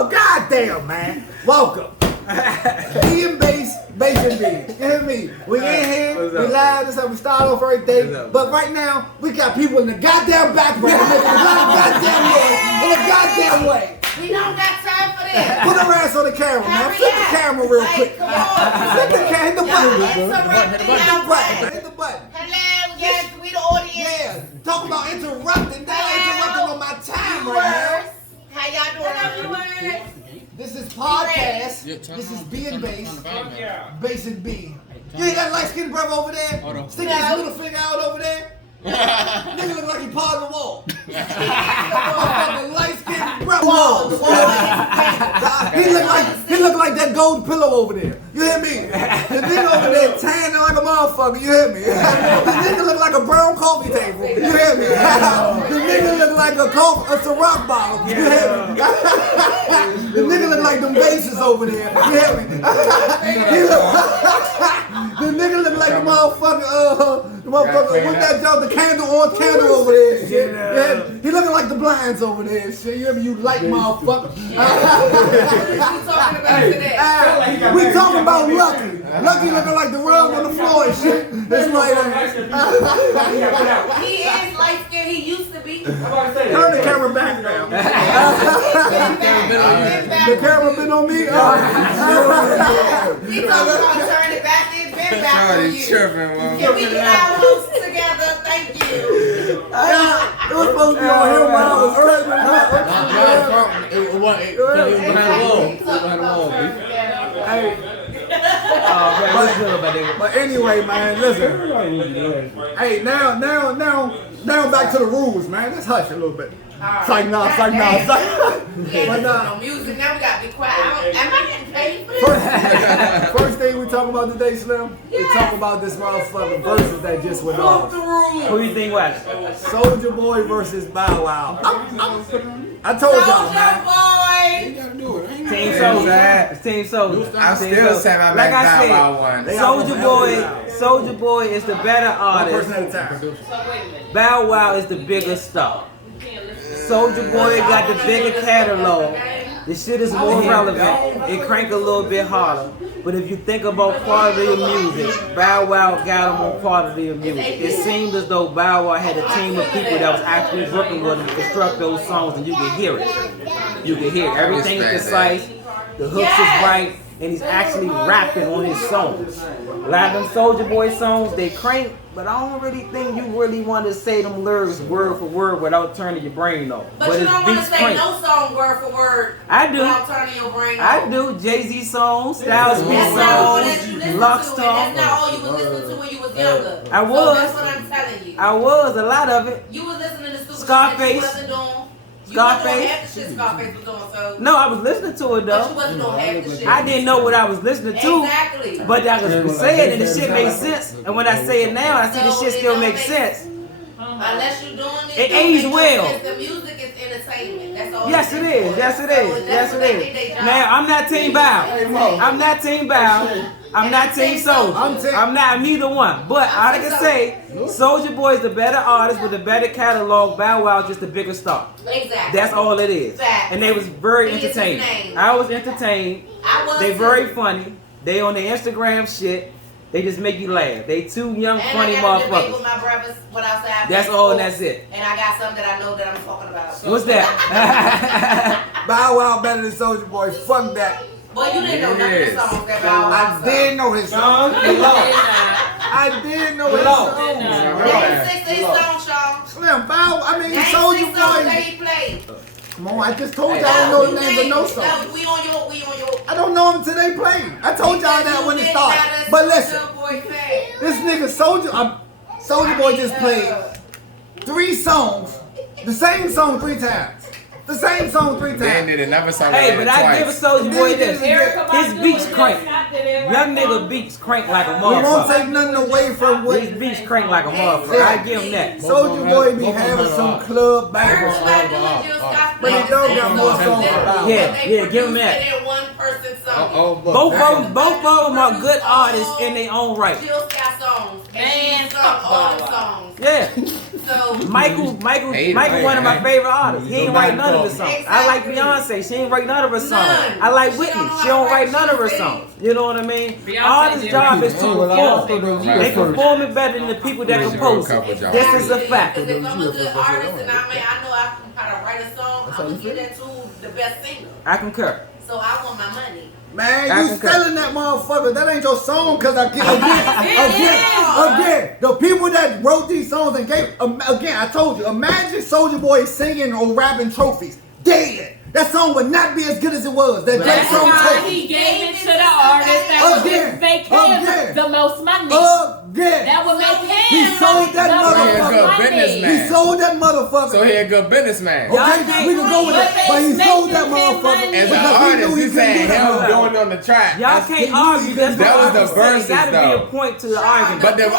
Oh, goddamn, man. Welcome. B&Base and B. You hear me? We in here, we live, this is how we start off everything. But right now, we got people in the goddamn background. In the goddamn way. We don't got time for that. Put her ass on the camera, man. Flip the camera real quick. Come on. Flip the camera. Hit the button. Hit the button. Hello, yes, we the audience. Yeah. Talk about interrupting. Interrupting on my time right now. How y'all doing, viewers? This is podcast. This is B&Base. Base and B. You ain't got a light-skinned brother over there? Stick his little finger out over there? Nigga look like he paused the wall. Light-skinned brother. He look like that gold pillow over there. You hear me? The nigga over there tanning like a motherfucker. You hear me? The nigga look like a brown coffee table. You hear me? The nigga look like a Ciroc bottle. You hear me? The nigga look like them vases over there. You hear me? The nigga look like the motherfucker. What's that joke? The orange candle over there. Shit. Yeah. He looking like the blinds over there. Shit. You hear me? You light motherfucker. We talking about Lucky. Lucky looking like the rug on the floor and shit. It's like he is light skinned. He used to be. Turn the camera back now. The camera been on me. He talking about turn it back. It's been back on you. Can we get our hosts together? Thank you. It was supposed to be on him when I was But anyway, man, listen. Hey, now back to the rules, man. Let's hush a little bit. Psych now. No music. Now we got to be quiet. Am I getting paid for this? First thing we talk about today, Slim, we talk about this motherfucking versus that just went off. Who do you think was? Soulja Boy versus BowWow. I told y'all, man. Boy. You gotta do it. Team Soulja. Team Soulja. I'm still saying I like back BowWow one. Soulja Boy is the better artist. One person at a time. BowWow is the bigger star. Soulja Boy got the bigger catalog. The shit is more relevant. It crank a little bit harder. But if you think about quality of music, BowWow got him on quality of music. It seemed as though BowWow had a team of people that was actually working with him to construct those songs, and you can hear it. You can hear it. Everything is concise. The hooks is right. And he's actually rapping on his songs. A lot of them Soulja Boy songs, they crank, but I don't really think you really want to say them lyrics word for word without turning your brain off. But you don't want to say no song word for word without turning your brain off. I do. Jay-Z songs, Styles P songs, Lux songs. That's not all you was listening to when you was younger. I was. So that's what I'm telling you. I was, a lot of it. You was listening to stupid Scarface. shit you wasn't doing. Scarface. Half the shit Scarface was doing, so. No, I was listening to it though. But you wasn't doing half the shit. I didn't know what I was listening to. Exactly. But I was saying it and the shit made sense. And when I say it now, I see the shit still makes sense. Unless you're doing it. It aged well. The music is entertainment. That's all. Yes, it is. Yes, it is. Yes, it is. Now, I'm not Team Bow. I'm not Team Bow. I'm not Team Soulja. I'm not neither one. But I can say Soulja Boy is the better artist with a better catalog. BowWow is just the bigger star. Exactly. That's all it is. Exactly. And they was very entertaining. I was entertained. They very funny. They on their Instagram shit. They just make you laugh. They two young, funny motherfuckers. With my brothers, what else I have that's all and that's it. And I got something that I know that I'm talking about. What's that? BowWow better than Soulja Boy. Fuck that. Well, you didn't know none of the songs that BowWow. I did know his songs. I did know his songs. Name 6 of his songs, y'all. Slim, Name Soulja 6 songs that Boy. he played. Come on, I just told y'all I don't know the names of no songs. We on your. I don't know them until they play. I told y'all that when it started. But listen, this nigga Soulja Boy just played 3 songs, the same song 3 times. The same song 3 times. Then did another song. Hey, but I give a Soulja Boy this. His beats crank. Young Young nigga beats crank like a We won't motherfucker. take nothing away from what His beats crank like a motherfucker. I give him that. Soulja Boy be having some club bangers. But he don't got more songs about. Yeah, give him that. One-person song. Both of them are good artists in their own right. Jill Scott songs. and she sung all the songs. Yeah. So Michael, one of my favorite artists. He ain't write none of his songs. I like Beyonce. She ain't write none of her songs. None. I like She Whitney. don't know She how don't to write write, none of her she songs. You know what I mean? Beyonce Artist's did job write is to songs. perform. They perform it better than the people that compose it. This is a fact. Because if I'm a good artist and I know how to write a song, I'm gonna give that to the best singer. I concur. So I want my money. Man, I you concur. selling that motherfucker. That ain't your song, cause again, the people that wrote these songs and gave, again, I told you, imagine Soulja Boy singing or rapping Trophies. Dead. That song would not be as good as it was. That great That's song why Trophies. he gave it to the artist that would Again. make him the most money. Again. That would make him He sold that the motherfucker. most He a good money. businessman. He sold that motherfucker. So he a good businessman. Okay, we can go with that. But he sold that motherfucker As an because he knew artist, he you couldn't saying do him that. doing on the track. Y'all can't argue. That's That what was I'm the saying. verses, Gotta be though. a point to the argument. But the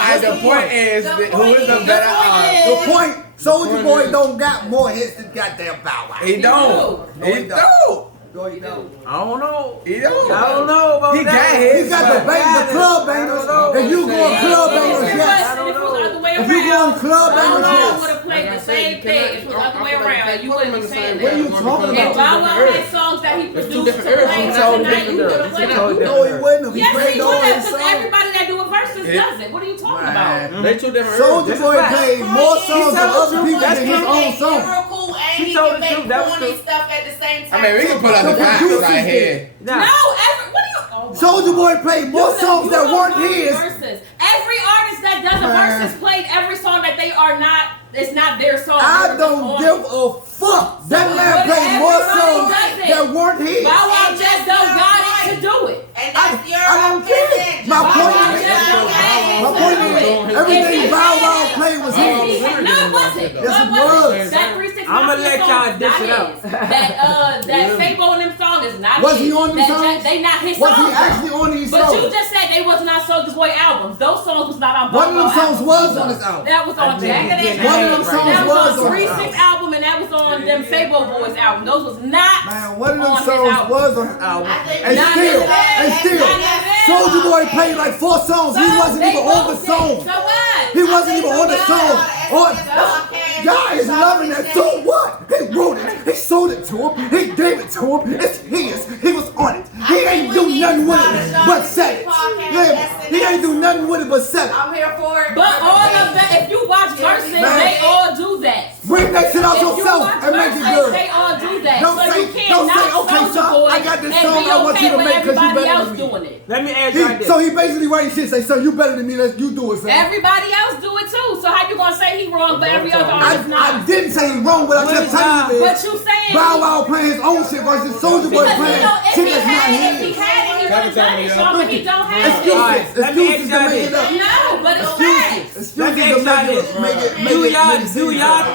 point is, who is the better artist? The point, Soulja Boy don't got more hits than goddamn Bow Wow. He don't. He don't. No, he don't. I don't know. He don't. I don't know about He that. got his. He got the club bangers. If you going club bangers, yes. If you going club bangers, Bow Wow yes. would have played the same thing if it was the other way around. You wouldn't be saying What are you that. talking If about? Bow Wow had songs that he produced to play tonight, you would have played them. No, he wouldn't have. He Yes, played he all would have, his because songs. everybody that do a versus does it. What are you talking about? They two different Soulja That's Boy a fact. played more songs than told other you people that's than his true. own song. Lyrical and She he told can the make truth. That was corny true. stuff at the same time. I mean, we can pull out the The facts producers right here. Nah. No, what are you? Oh my Soulja Boy played more songs that weren't his. Verses. Every artist that does a Man. versus played every song that they are not. It's not their song. I don't give a fuck. That man played more songs that weren't his. Bow Wow just don't got it to do it. And that's your I don't care. opinion. My Bow point Wow is- just don't have it My to point do is, it. everything Bow Wow played was No, his. it wasn't. Yes, it No, was. That 3-6 I'ma Mafia let song y'all is dish not it out. his. That Fabo and them song is not Was his. he on these songs? They not his Was songs. he actually on these But you songs? just said they was not Soulja Boy albums. Those songs was not on. One of them Bow Wow songs albums. was on his album. That was on I think Jack he's and getting That One of them right songs now. was was on on his 3-6 album. album, and that was on them Fabo Boys album. Those was not Man, one of them on his songs album. was on his album. I think And Not still, his- and still, not his- Soulja Boy played like 4 songs. He wasn't They even on the both song. did. So what? He wasn't even on the song. Y'all is loving that. So what? He wrote it. He sold it to him. He gave it to him. It's his. He was on it. He ain't do nothing with it but sell it. Yeah, he ain't do nothing with it but sell it. I'm here for it. But all of that, if you watch verses, Man. they all do that. Bring that shit out If you yourself watch and make it verses, good. they all do that. Don't so say- you can't don't knock say, okay, Soulja son, Boy I got this and song be I want okay you to with make 'cause you everybody better else than me. doing it. Let me ask y'all this. So he basically writing shit say, son, you better than me. You do it, son. Everybody else do it too. So how you gonna say he wrong, but every other artist I not? didn't say he wrong, but I kept telling you But this. you saying Bow Wow playing his own shit versus Soulja Boy because he playing don't. If shit he that's not had it, if he his. had it, he would have done it, Sean. But he don't have it. Excuses. Let me Excuses to ask y'all make it this. up. No, but it's facts. Let me Excuses to ask y'all make this. it, make it Do y'all seem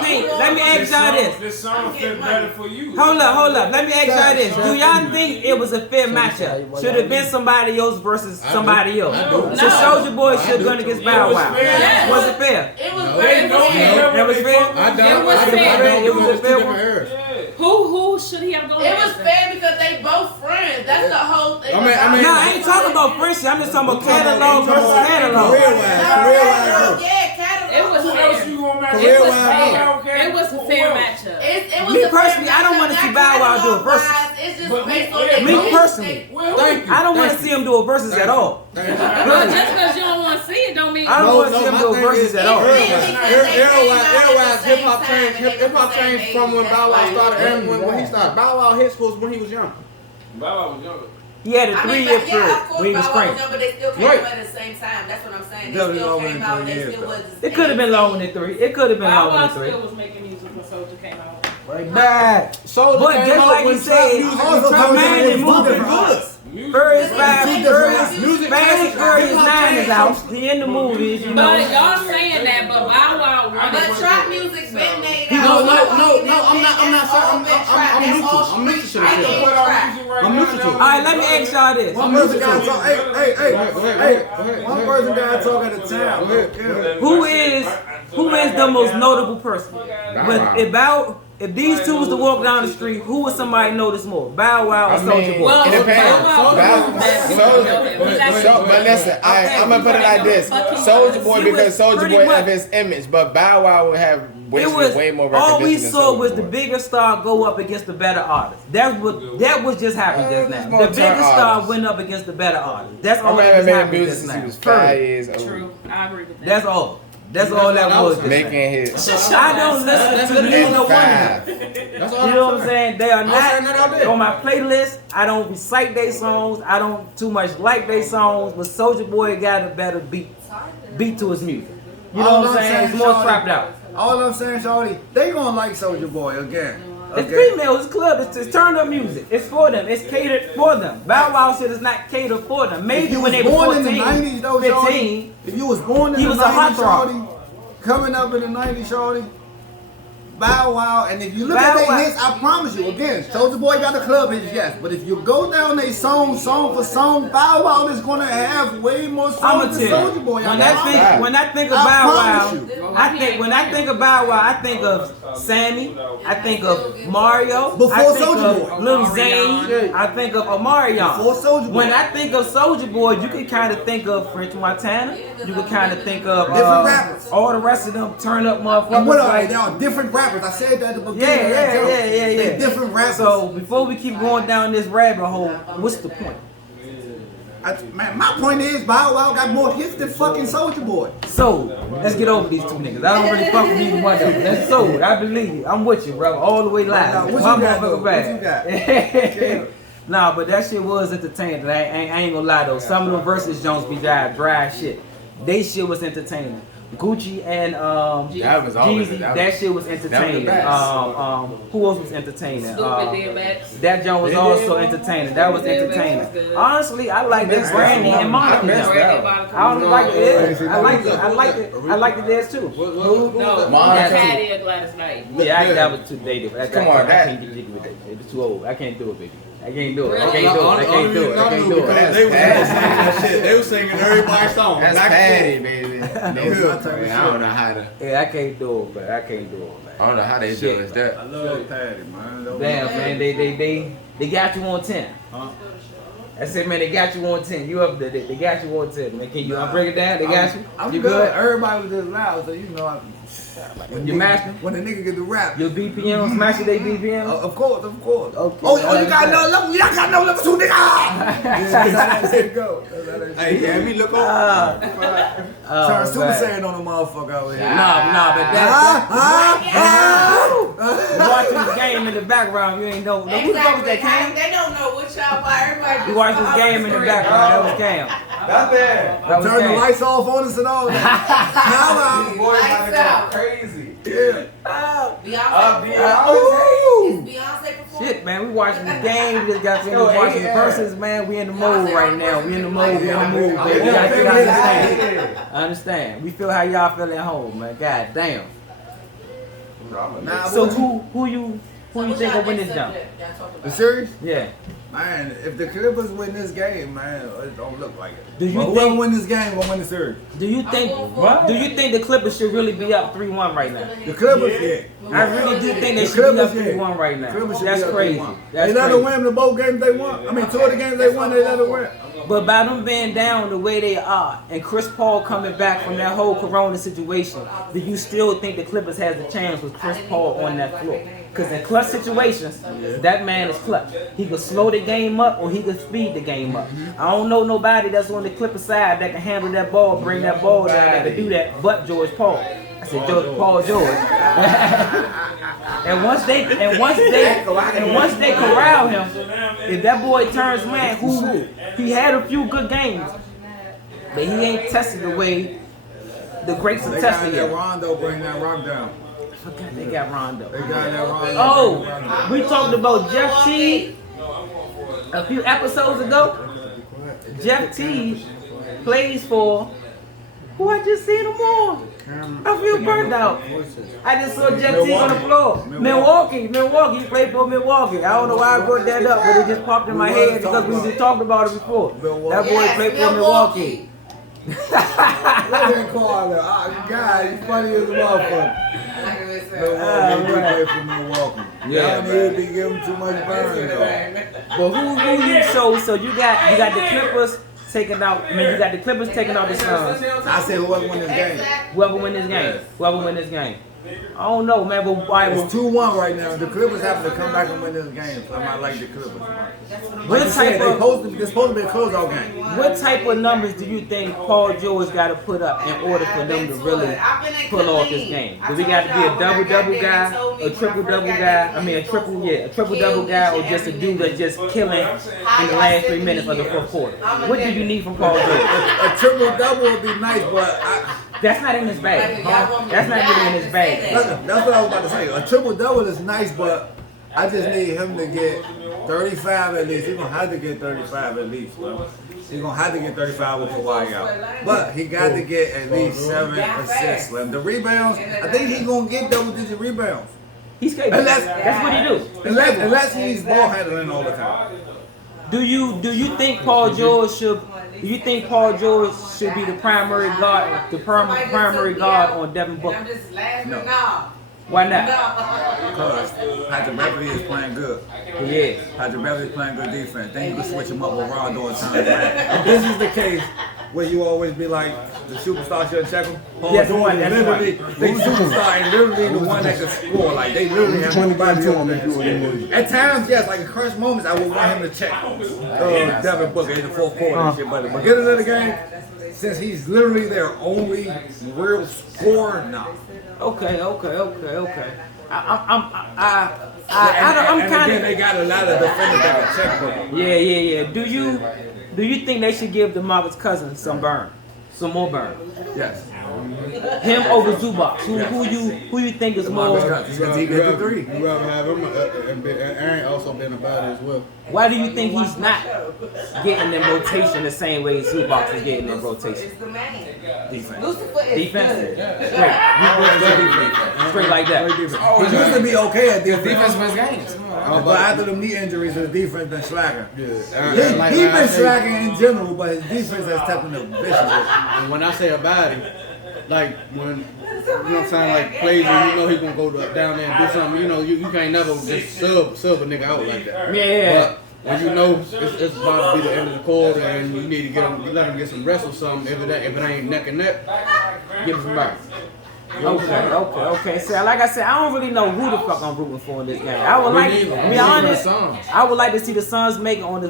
think? Let me ask y'all this. This song fit better for you. Hold up. Let me ask y'all this. Do y'all think it was a fair matchup? Should have been somebody else versus somebody else. So Soulja Boy should have gone against Bow Wow. Yes. Was it fair? It was They very know fair. It was fair. I don't. It was I don't. fair. I don't. It was a It's fair two one. different eras. Who should he have gone? It was against? fair because they both friends. That's the whole thing. I mean- No, I ain't talking about friendship. I'm just talking about catalog versus catalog. Career-wise. Yeah, catalog. It was Who else fair. you gonna match It was up with? fair. Okay. It was a fair matchup. It was Me a fair personally, I don't matchup, wanna see not Bow Wow do a versus. catalog-wise. It's just But based me- on their Me voice. personally. Well, Thank you. I don't want to see him do a versus at all. But just because you don't want to see it, don't mean. I don't want to see him do a versus at all. Era-wise, hip-hop changed from when Bow Wow started and when he started. Bow Wow hits was when he was young. Bow Wow was younger. He had a I mean, 3-year yeah, period of course, when he was Bow Wow cranking. young, but they still came Right. out at the same time. That's what I'm saying. They Definitely still longer came than out. 3 They years, still though. was the It could have been longer than 3. It could have been Bow longer Wow than 3. still was making music when Soulja came out. Right back. Soulja But came just out like when he said, trap Also my told you man it is was two moving different good. artists. Furious Music 5, changed. Furious, Music Fast changed. 9 is out. He in the movies, you know. But y'all saying that, but Bow Wow But wanted. trap music been made No, out. I'm neutral to the shit. I I'm hate put out trap. music right I'm now. neutral to it. All right, let me ask y'all this. One person gotta talk. Hey, Go ahead. one person gotta talk at a time. Go ahead. Who is the most notable person? But If these two was to walk down the street, who would somebody notice more? Bow Wow or Soulja Boy? It depends. But listen, I'm gonna put it like this: Soulja Boy because Soulja Boy have his image, but Bow Wow would have way more recognition. All we saw than was Soulja the Boy. bigger star go up against the better artist. That was just happened just now. The bigger star went up against the better artist. That's all that just happened just now. He was 5 years old. True, I agree with that. That's all. That's all that was. Making hits. I don't listen to neither one of them. That's all. You know what I'm saying? They are saying that all not day. on my playlist. I don't recite their songs. I don't too much like their songs. But Soulja Boy got a better beat to his music. You know what I'm saying? It's more trapped out. All I'm saying, Shorty, they gonna like Soulja Boy again. It's females, it's club, it's turn up music. It's for them. It's catered for them. Bow Wow shit is not catered for them. Maybe when they were 14, in the 90s, though, 15, Shorty, if you was born in he the was a hot 90s, rod. Shorty, coming up in the 90s, Shorty, Bow Wow, and if you look Bow at Wow. their hits, I promise you, again, Soulja Boy got the club hits, yes, but if you go down they song for song, Bow Wow is gonna have way more songs than Soulja Boy. When I think of Bow Wow, when I think of Bow Wow, I think of Sammy, I think of Mario, Before I think Soulja of Boy. Lil Zane, I think of Omarion. Before Soulja Boy. When I think of Soulja Boy, you can kind of think of French Montana. You can kind of think of Different rappers. all the rest of them turn up motherfuckers. And what are like, they? They are different rappers. I said that at the beginning. yeah. They different rappers. So before we keep going down this rabbit hole, what's the point? Man, my point is, Bow Wow got more hits than fucking Soulja Boy. So let's get over these two niggas. I don't really fuck with either one of them. That's sold. I believe you. I'm with you, bro. All the way live. What you My got, motherfucker though? back. What you got? Nah, but that shit was entertaining. I ain't gonna lie though. Some of them verses Jones be dry shit. They shit was entertaining. Gucci and That was always Jeezy, that that shit was entertaining. best. Who else was entertaining? Stupid DMX. That joint was also entertaining. That was entertaining. Honestly, I like that Brandy and Monica. I don't like it. I like the dance too. No, Monica. Patty and Gladys Knight. Yeah, that was too dated. Come on, I that- can't get jiggy with that. It was too old. I can't do it, baby. I can't do it. I Really? can't do it. I can't do it. I can't do it. They was singing that shit. They was singing everybody's song. That's Back Patty, then. baby. my type of I don't know how to. Yeah, I can't do it, man. I can't do it, man. I don't know how they do Shit. it. That. I love Patty, man. Damn, man, they got you on 10. Huh? I said, man, they got you on 10. You up there? They got you on 10, man. Can you break it down? They got you. I'm You good. good? Everybody was just loud, so you know. You mastering? When the nigga get the rap. Your BPM, smash it, they BPM. Of course. Okay. Oh, you got no level. You got no level 2, nigga. That's how it go. Hey, yeah, let me look over. Turn Super man. Saiyan on the motherfucker out here. Nah, but that. Watching this game in the background, you ain't know. Who the fuck was that, Cam? They don't know what y'all are. Everybody You watched this game in the background. That was Cam. That's there. That was Turn the Cam. lights off on us and all that. Boys Lights about to out. go crazy. Beyonce. Ooh. Beyonce performing. Shit, man, we watching the game. We just got finished watching the verses, man. We in the mode right now. We in the mode. We in the mood, man. We gotta understand. I understand. We feel how y'all feel at home, man. God damn. Nah, So what who you think will win this jump? the series? Yeah. Man, if the Clippers win this game, man, it don't look like it. Do you But whoever think- win this game will win the series. Do you think the Clippers should really be up 3-1 right now? The Clippers, yeah. I really do think they The should be up Clippers, 3-1 right now. Clippers should That's be up crazy. 3-1. That's They let crazy. them win the both games they won. I mean, 2 of the games they won, they let them win. But by them being down the way they are, and Chris Paul coming back from that whole Corona situation, do you still think the Clippers has a chance with Chris Paul on that floor? Because in clutch situations, that man is clutch. He can slow the game up or he can speed the game up. I don't know nobody that's on the Clipper side that can handle that ball, bring that ball down, that can do that, but George Paul. I said Paul George. and once they corral him, if that boy turns man, he had a few good games, but he ain't tested the way the greats are They got tested that yet. Rondo bring that rock down. I forgot they got Rondo. They got that Rondo. Oh, we talked about Jeff T a few episodes ago. Jeff T plays for who I just seen him on. I feel burned out. I just saw Jeff T on the floor. Milwaukee. He played for Milwaukee. I don't know why I brought that up, but it just popped in my head because we just talked about it before. That boy played for Milwaukee. at Carter. Oh, God, he's funny as a motherfucker. Milwaukee from Milwaukee. Yeah, Y'all need to be giving too much burn, though. But who you so you got the Clippers taking out. I mean, you got the Clippers taking out the Suns. I say whoever win this game. Whoever win this game. I don't know, man, but why? It's 2-1 right now. The Clippers have to come back and win this game. So I might like the Clippers. What type of it's supposed to be a closeout game. what type of numbers do you think Paul George got to put up in order for them to really pull off this game? Do we got to be a double guy, a triple-double guy? I mean, a triple-double guy, or just a dude that's just killing in the last 3 minutes of the fourth quarter? What do you need from Paul George? A triple-double would be nice, but That's not in his bag. That's not really in his bag. that's what I was about to say. A triple-double is nice, but I just need him to get 35 at least. He's going to have to get 35 at least, bro. He's going to have to get 35 with Kawhi out. But he got to get at least 7 assists. The rebounds, I think he's going to get double-digit rebounds. He's capable. That's what he do. Unless he's ball handling all the time. Do you think Paul George should? Do you think Paul George should be the primary guard, primary guard on Devin Booker? No. Why not? Because Patrick Beverly is playing good. He is. Patrick Beverly is playing good defense. Then you can switch him up with Rondo at times. If this is the case where you always be like, the superstar shouldn't check him. Paul Yes, George that's literally, the superstar is literally the one that can score. Like, they literally have nobody on there. At times, yes, like in crunch moments, I would want him to check Devin Booker in the fourth quarter and shit. But beginning of the game, since he's literally their only real scorer, no. Okay. I'm And kind again, of. they got a lot of defenders that can check Booker. Yeah. Do you think they should give DeMarcus Cousins some more burn? Yes. Him over Zubac. Who you think is more? Because he get the three. You rather have him, and Aaron also been about it as well. Why do you think he's not getting in rotation the same way Zubac is getting in rotation? Defense. Defense. Straight like that. He used to be okay at defense. Defense wins games. But after the knee injuries, his defense been slacking. Yeah. He been slacking in general, but his defense has tapped into vicious. And when I say about it, like when, you know what I'm saying, like plays when you know he gonna go down there and do something, you know, you can't never just sub a nigga out like that. Yeah. But when you know it's about to be the end of the quarter and you need to let him get some rest or something, if it ain't neck and neck, give him some back. Okay. So like I said, I don't really know who the fuck I'm rooting for in this game. I would like, to be honest, I would like to see the Suns make it on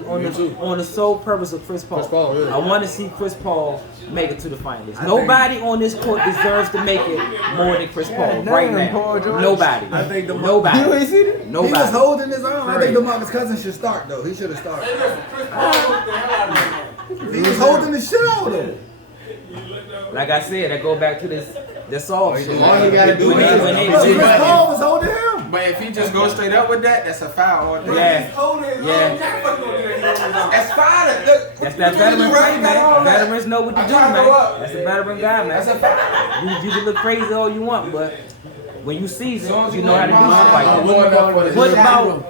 the sole purpose of Chris Paul. Yeah. I want to see Chris Paul make it to the finals. Nobody on this court deserves to make it more than Chris Paul right now. Nobody. I think Nobody. You ain't seen it? Nobody. He was holding his own. I think DeMarcus Cousins should start though. He should have started. He was holding the shit out of him. Like I said, I go back to this soft shit. All he gotta do is Chris Paul was holding him. But if he just goes straight up with that, that's a foul all day. Yeah. That's fine. Look, That's that veteran play, man. Veterans know what to do, man. up. That's a veteran guy, man. That's a foul. You can look crazy all you want, but when you seasoned, you know how to do shit like that.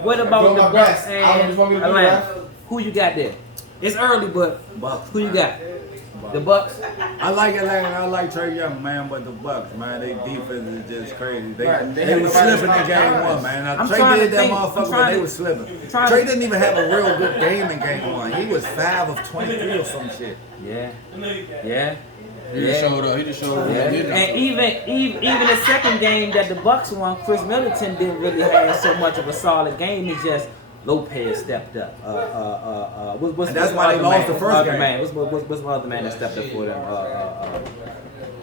What about the Bucks and Atlanta? Who you got there? It's early, but Bucks. who you got? The Bucks. I like Atlanta. I like Trae Young, man, but the Bucks, man, their defense is just crazy. They were slipping in game one, man. Trae did that motherfucker, but they were slipping. Trae didn't even have a real good game in game one. He was 5 of 23 or some shit. Yeah. He just showed up. And even the second game that the Bucks won, Chris Middleton didn't really have so much of a solid game. It's just Lopez stepped up. And that's why they lost the first game. What's my other man that stepped up for them?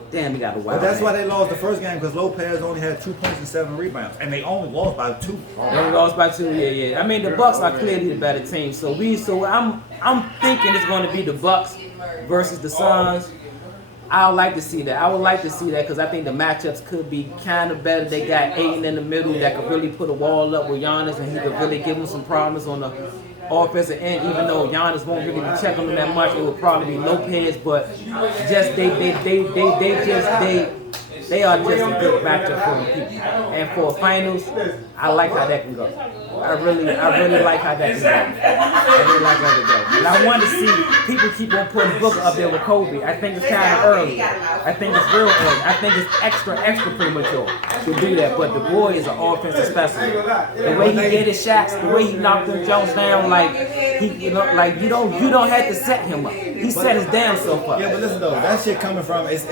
Damn, he got a wild. But that's why they lost the first game, because Lopez only had 2 points and 7 rebounds, and they only lost by 2. They only lost by 2. Yeah. I mean, the Bucks are clearly the better team. So I'm thinking it's going to be the Bucks versus the Suns. I would like to see that because I think the matchups could be kind of better. They got Ayton in the middle that could really put a wall up with Giannis, and he could really give him some problems on the offensive end. Even though Giannis won't really be checking him that much, it would probably be Lopez. But just they are just a good matchup for the people. And for finals, I like how that can go. I really like how that can go. I really like how that can go. And I want to see people keep on putting Booker up there with Kobe. I think it's kind of early. I think it's real early. I think it's extra premature to do that. But the boy is an offensive specimen. The way he did his shots, the way he knocked them Jones down, like you don't have to set him up. He set his damn self up. Yeah, but listen though, that shit coming from it's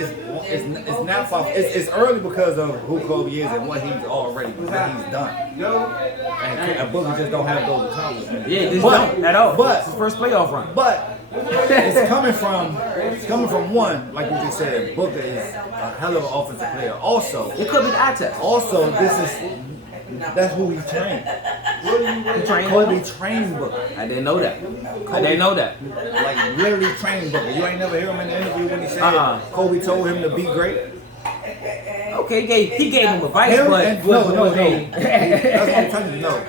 not far. It's early because of who Kobe is and what he's already done. And Booker just don't have those accomplishments. Yeah, just don't at all. But it's his first playoff run. But it's coming from one, like you just said, Booker is a hell of an offensive player. Also, it could be the eye test. Also, that's who he trained. He trained Kobe trained Booker. I didn't know that. I didn't know that. Like literally trained Booker. You ain't never hear him in the interview when he said Kobe told him to be great. Okay, he gave him advice, No. That's That's what I'm telling you. No.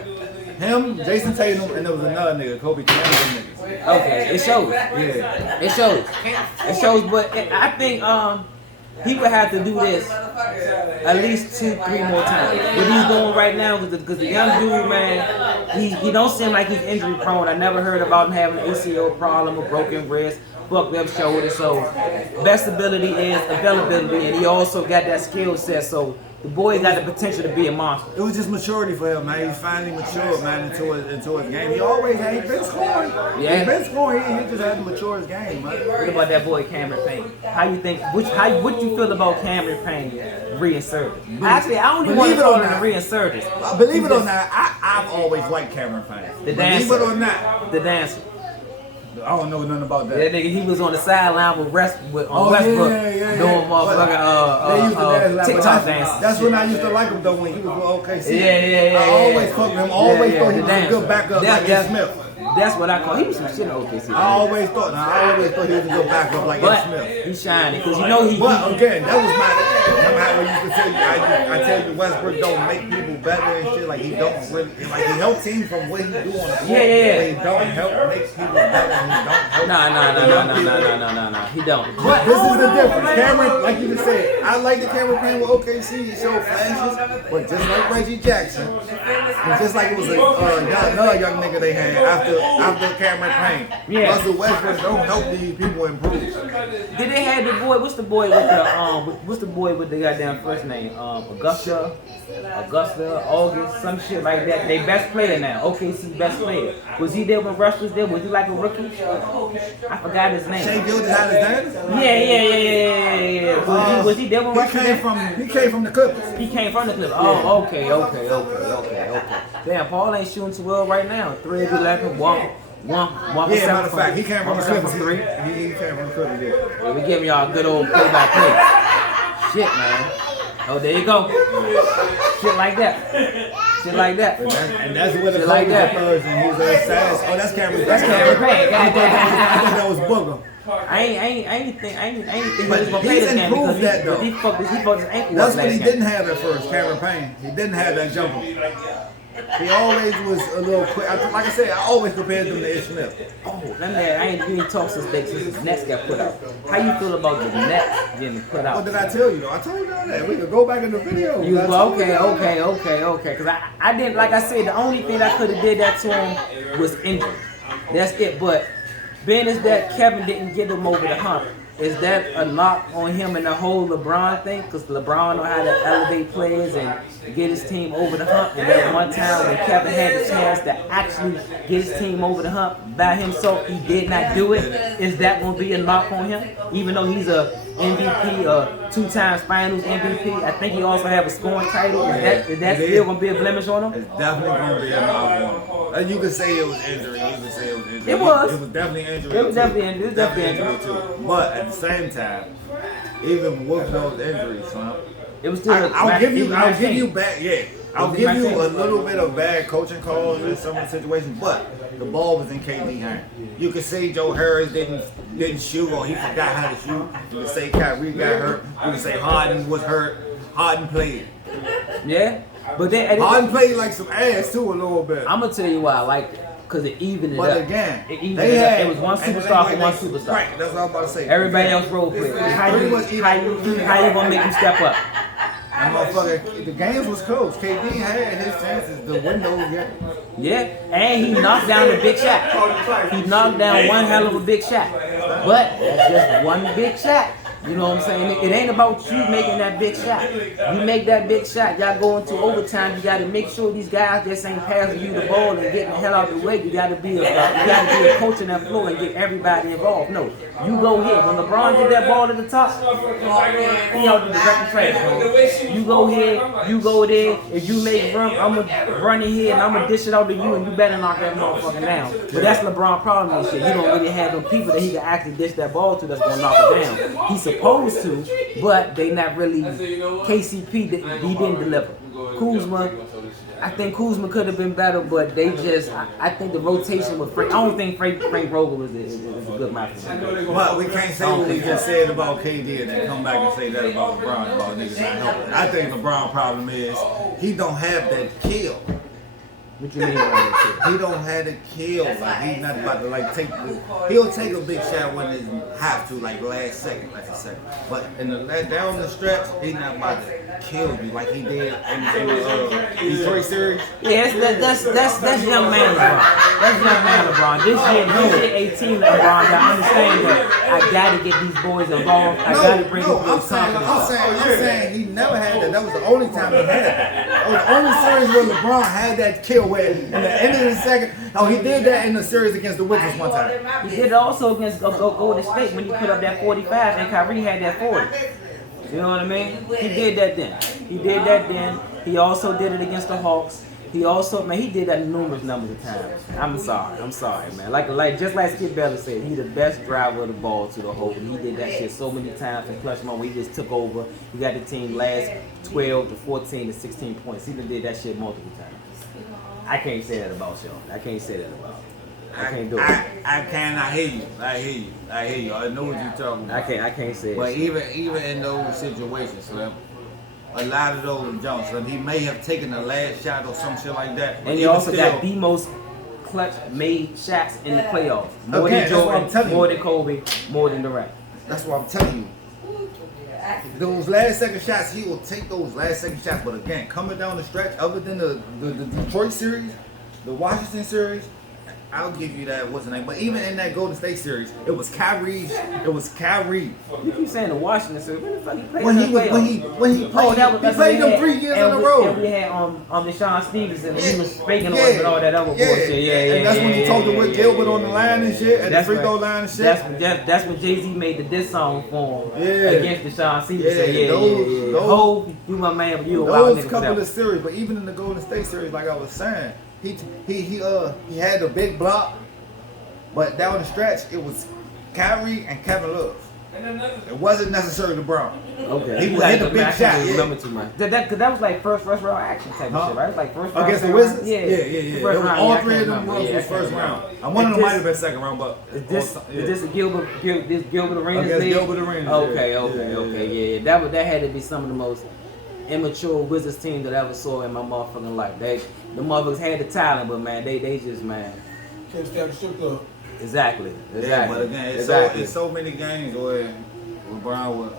Him, Jason Tatum, and there was another nigga, Kobe trained them niggas. Okay, it shows. Yeah. It shows, but I think he would have to do this at least 2-3 more times. What he's doing right now, because the young dude, man, he don't seem like he's injury prone. I never heard about him having an ACL problem, a broken wrist, bucked up shoulder. So best ability is availability, and he also got that skill set. So the boy got the potential to be a monster. It was just maturity for him, man. He finally matured, man, into his game. He been scoring. Yeah. He been scoring. He just had to mature his game, man. What about that boy Cameron Payne? How you think? What you feel about Cameron Payne reinserted? Actually, I don't even want to call him a reinserted. Believe it or not, I've always liked Cameron Payne. The dancer. Believe it or not, The dancer. I don't know nothing about that. That nigga, he was on the sideline with Westbrook doing motherfucking TikTok dance. That's when I used to like him though, when he was with OKC. Yeah. I always fucked with him. Always thought he was a good backup like That's Smith. That's what I call. He was some shit in OKC. I always thought he was a good backup like Smith. He's shining because you know he. But again, that was my. Remember how I used to tell you? I tell you Westbrook don't make people better and shit. Like he don't really. Like he helps teams from what he do on the floor. Yeah. But he don't help make people better. And he don't help. No. He don't. But this is the difference. Cameron, like you just said, I like the Cameron Payne with OKC. He showed flashes, but just like Reggie Jackson, and just like it was another young nigga they had after Cameron Payne. Yeah. Russell Westbrook don't help these people improve. Did they have the boy? What's the boy with the goddamn first name? Augusta, August, some shit like that. They best player now. OKC best player. Was he there when Russ was there? Was he like a rookie? I forgot his name. Shea Gilgeous-Alexander? Yeah. Was he there when Russ was there? He came from the Clippers. He came from the Clippers. Oh, okay. Damn, Paul ain't shooting too well right now. 3 of 11, 1 Yeah, matter of fact, he came from the Clippers. He came from the Clippers, yeah. We giving y'all a good old play-by-play. Shit, man. Oh, there you go. Shit like that. And that's what the like that. Clippers and he's an assassin. Oh, that's Cameron. That's Cameron Payne. I thought that was Booger. I ain't think he was But gonna play this he's game improved because that, though. he fucked his ankle. That's up what he last didn't game. have at first, Cameron Payne. He didn't have that jumper. He always was a little quick. Like I said, I always compared him to Ish Smith. Oh, that man, we ain't talked since the Nets got put out. How you feel about the Nets getting put out? What did I tell you? I told you all that. We could go back in the video. Okay. Because I didn't, like I said, the only thing I could have did that to him was injury. That's it. But being is that Kevin didn't get him over the hump, is that a knock on him and the whole LeBron thing? Because LeBron know how to elevate players and get his team over the hump. And that one time when Kevin had the chance to actually get his team over the hump by himself, he did not do it. Is that going to be a knock on him? Even though he's a MVP, 2 times Finals MVP, I think he also have a scoring title. Is that still going to be a blemish on him? It's definitely going to be a knock on him. You could say it was injury. It was. It was definitely injury. It was definitely injury too. But at the same time, even with those injuries, it was still. I'll give you back. Yeah, I'll give you a little bit of bad coaching calls in some of the situations, but the ball was in KD hand. You could say Joe Harris didn't shoot or he forgot how to shoot. You could say Kyrie got hurt. You could say Harden was hurt. Harden played. Yeah, but then Harden played like some ass too a little bit. I'm gonna tell you why I liked it. Because it evened it up. But again, it was one superstar for one superstar. Right, that's what I was about to say. Everybody else role players. How you gonna make him step up? motherfucker, the games was close. KD had his chances to win those games. Yeah, and he knocked down a big shot. He knocked down one hell of a big shot. But that's just one big shot. You know what I'm saying? It ain't about you making that big shot. You make that big shot, y'all go into overtime. You got to make sure these guys just ain't passing you the ball and getting the hell out of the way. You got to be a coach in that floor and get everybody involved. No, you go here. When LeBron did that ball to the top, he out the direct trash, bro. You go here, you go there. If you make room, I'm gonna run in here and I'm gonna dish it out to you, and you better knock that motherfucker down. But that's LeBron's problem and shit. He don't really have them people that he can actually dish that ball to that's gonna knock it down. He's supposed to, but they not really. KCP, he didn't deliver. Kuzma, I think Kuzma could have been better, but they just. I think the rotation with Frank. I don't think Frank Vogel is a good match. But we can't say what we just said about KD and then come back and say that about LeBron about niggas not helping. I think LeBron's problem is he don't have that kill. What you mean by that? He don't have the kill. Like he's not about to like take. He'll take a big shot when he have to, like last second. But in the down the stretch, he's not about to kill you like he did in the Detroit series. Yeah, that's young man LeBron. That's young man LeBron. This year 18 LeBron. I understand that I gotta get these boys involved. I gotta bring them to confidence. I'm saying he never had that. That was the only time he had that. That was the only series where LeBron had that kill. Where in the end of the second, he did that in the series against the Wizards one time. He did it also against Golden State when he put up that 45 and Kyrie had that 40. You know what I mean? He did that then. He also did it against the Hawks. He also, man, he did that numerous numbers of times. I'm sorry, man. Like just like Skip Bayless said, he the best driver of the ball to the hole. He did that shit so many times in clutch moment. He just took over. He got the team last 12 to 14 to 16 points. He did that shit multiple times. I can't say that about y'all. I can't do it. I hear you. I know what you're talking about. I can't say it. But even in those situations, Slim, a lot of those jumps, Slim, he may have taken the last shot or some shit like that. And he also got the most clutch made shots in the playoffs. More than Jordan, more than Kobe, more than Durant. That's what I'm telling you. Those last second shots, he will take those last second shots. But again, coming down the stretch, other than the Detroit series, the Washington series, I'll give you that. What's the name? But even in that Golden State series, it was Kyrie. You keep saying the Washington series. When the fuck he played? When he played them 3 years in a row. And we had Deshaun Stevenson. And he was faking on and all that other bullshit. And that's when he talked to Wick Gilbert on the line and shit, at the free throw line and shit. That's when Jay-Z made the diss song for him against Deshaun Stevenson. Those, you my man, but you a wild nigga. Those couple of series, but even in the Golden State series, like I was saying. He had a big block, but down the stretch it was Kyrie and Kevin Love. It wasn't necessarily LeBron. Okay. He hit a big shot. Too much. Cause that was like first round action type of shit, right? It was like first round against the Wizards. Yeah. All three of them was first round. One of them might have been second round, but is this Gilbert Arenas? Against Gilbert Arenas. Okay. Yeah. That had to be some of the most immature Wizards team that I ever saw in my motherfucking life. The motherfuckers had the talent, but man, they just man. Can't stay at the strip club. Exactly. Yeah, but again, it's so many games where LeBron would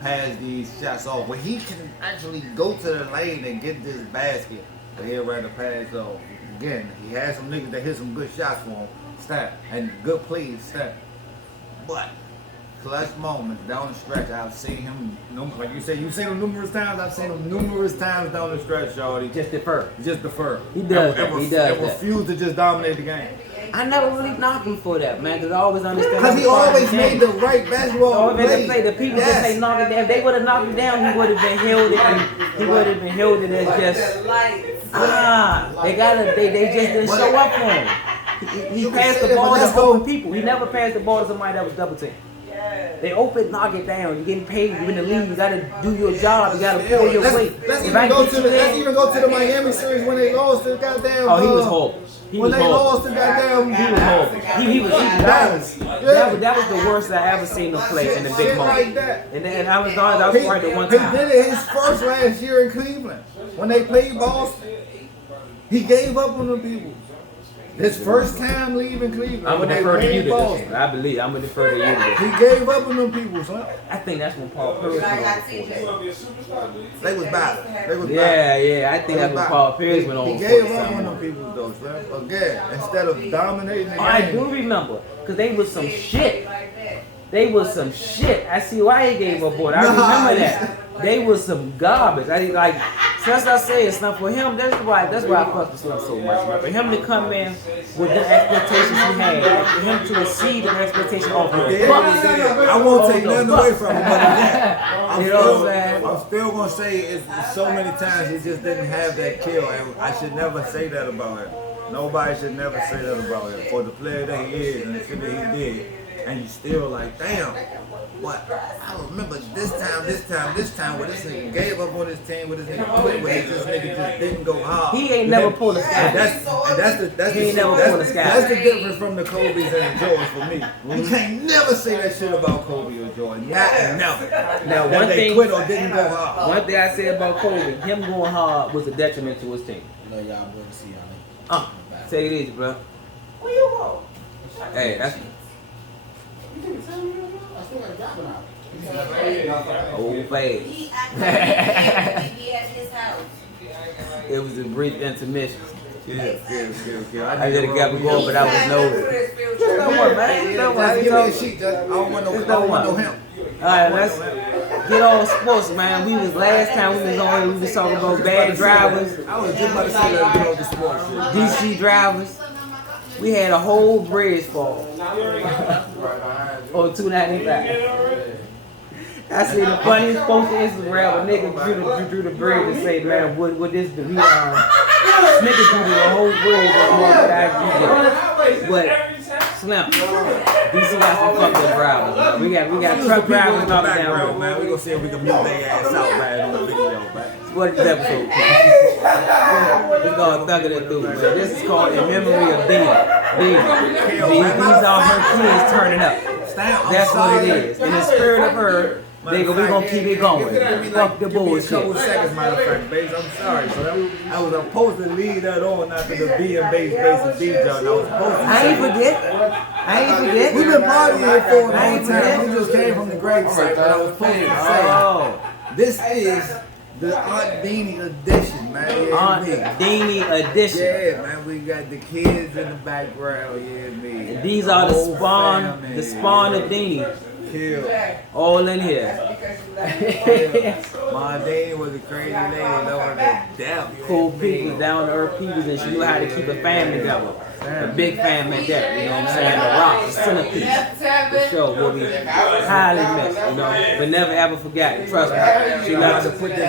pass these shots off, where he can actually go to the lane and get this basket, but he'd rather pass off. Again, he had some niggas that hit some good shots for him, and good plays, but clutch moments down the stretch, I've seen him, like you said, you've seen him numerous times. I've seen him numerous times down the stretch, shawty. Just defer. He does and refuse to just dominate the game. I never really knocked him for that, man, because I always understand. Because he always made the right basketball play. The people that say knock it down, if they would have knocked him down, he would have been heralded, and he would have been heralded as just they just didn't show up for him. He passed the ball to open people. He never passed the ball to somebody that was double teamed. They open, knock it down. You're getting paid. You're in the league. You gotta do your job. You gotta pull your weight. Let's even go to the Miami series when they lost to goddamn. Oh, he was horrible. Lost to goddamn. He was horrible. That was the worst I ever seen him play in the big moment. Like that. And I was right the one time. He did it his first last year in Cleveland when they played Boston. He gave up on the people. His first time leaving Cleveland. I'm gonna defer to you to Boston. this. I believe I'm gonna defer to you to this. He gave up on them people, son. I think that's when Paul Pierce was I on got before. TJ. They was battling. They was battling. Yeah, I think that's when Paul Pierce went on. He gave up on them people though, son. Again, instead of dominating the I game. do remember, cause they was some shit. They was some shit. I see why he gave up on it. I remember that. They was some garbage. I like, since I say it's not for him. That's why I fuck the Slum so much. Man. For him to come in with the expectations he had, and for him to exceed the expectation of the Bucks. I won't take nothing away from him, but again, You know what I'm saying? I'm still gonna say it's so many times he just didn't have that kill, and I should never say that about him. Nobody should never say that about him. For the player that he is and the shit that he did, and you still like, damn, what? I remember this time where this nigga gave up on his team, where this nigga quit, where this nigga just didn't go hard. He ain't never pulled a And sky. that's He ain't never pulled a sky. That's the difference from the Kobe's and the Jordans for me. You can't never say that shit about Kobe or Jordan. Not never. Now, That one they thing, quit or didn't go hard. one thing I say about Kobe, him going hard was a detriment to his team. Love y'all, boy, to see y'all. Say it easy, bro. Where you go? Hey, that's old fast. He at his house. It was a brief intermission. Yeah. I just got me going, but I was nosy. Don't worry, man. Don't worry. Give me a sheet, I don't want no him. Alright, let's get on sports, man. We was last time we was on, we was talking about bad drivers, I was just about to say let's get on the sports shit. DC drivers. We had a whole bridge fall on 295. I see the funniest post on Instagram. A nigga drew the bridge and say, man, what this do? He nigga drew the whole bridge on North Side. But Slim, DC got some fucked up drivers. Man. We got truck drivers up and down. Man, we gonna see if we can move their ass out, man, on the video, man. What is this episode? It's called Thug It Through, man. This is called In Memory of Dina. These are her kids turning up. That's what it is. In the spirit of her, we gonna keep it going. Fuck the bullshit. Give me a couple seconds, matter of fact, Bass. I'm sorry. So I was supposed to leave that on after the B&Base VZ. I was supposed to. I ain't forget. We've been partying here for a long time. We just came from the grave site, but I was supposed to say, this is the Aunt Deanie edition, man. Yeah, Aunt Deanie edition. Yeah, man. We got the kids in the background. Yeah, me. These are the whole spawn family. of Deanie. Kill. All in here. My Deanie was a crazy lady, knowing that death. Cool people, down to earth people, and she knew how to keep a family together. A big family at that, you know what I'm saying? The rock, the centerpiece. The show will be highly missed, you know, but never ever forgotten. Trust me. She left. To put the J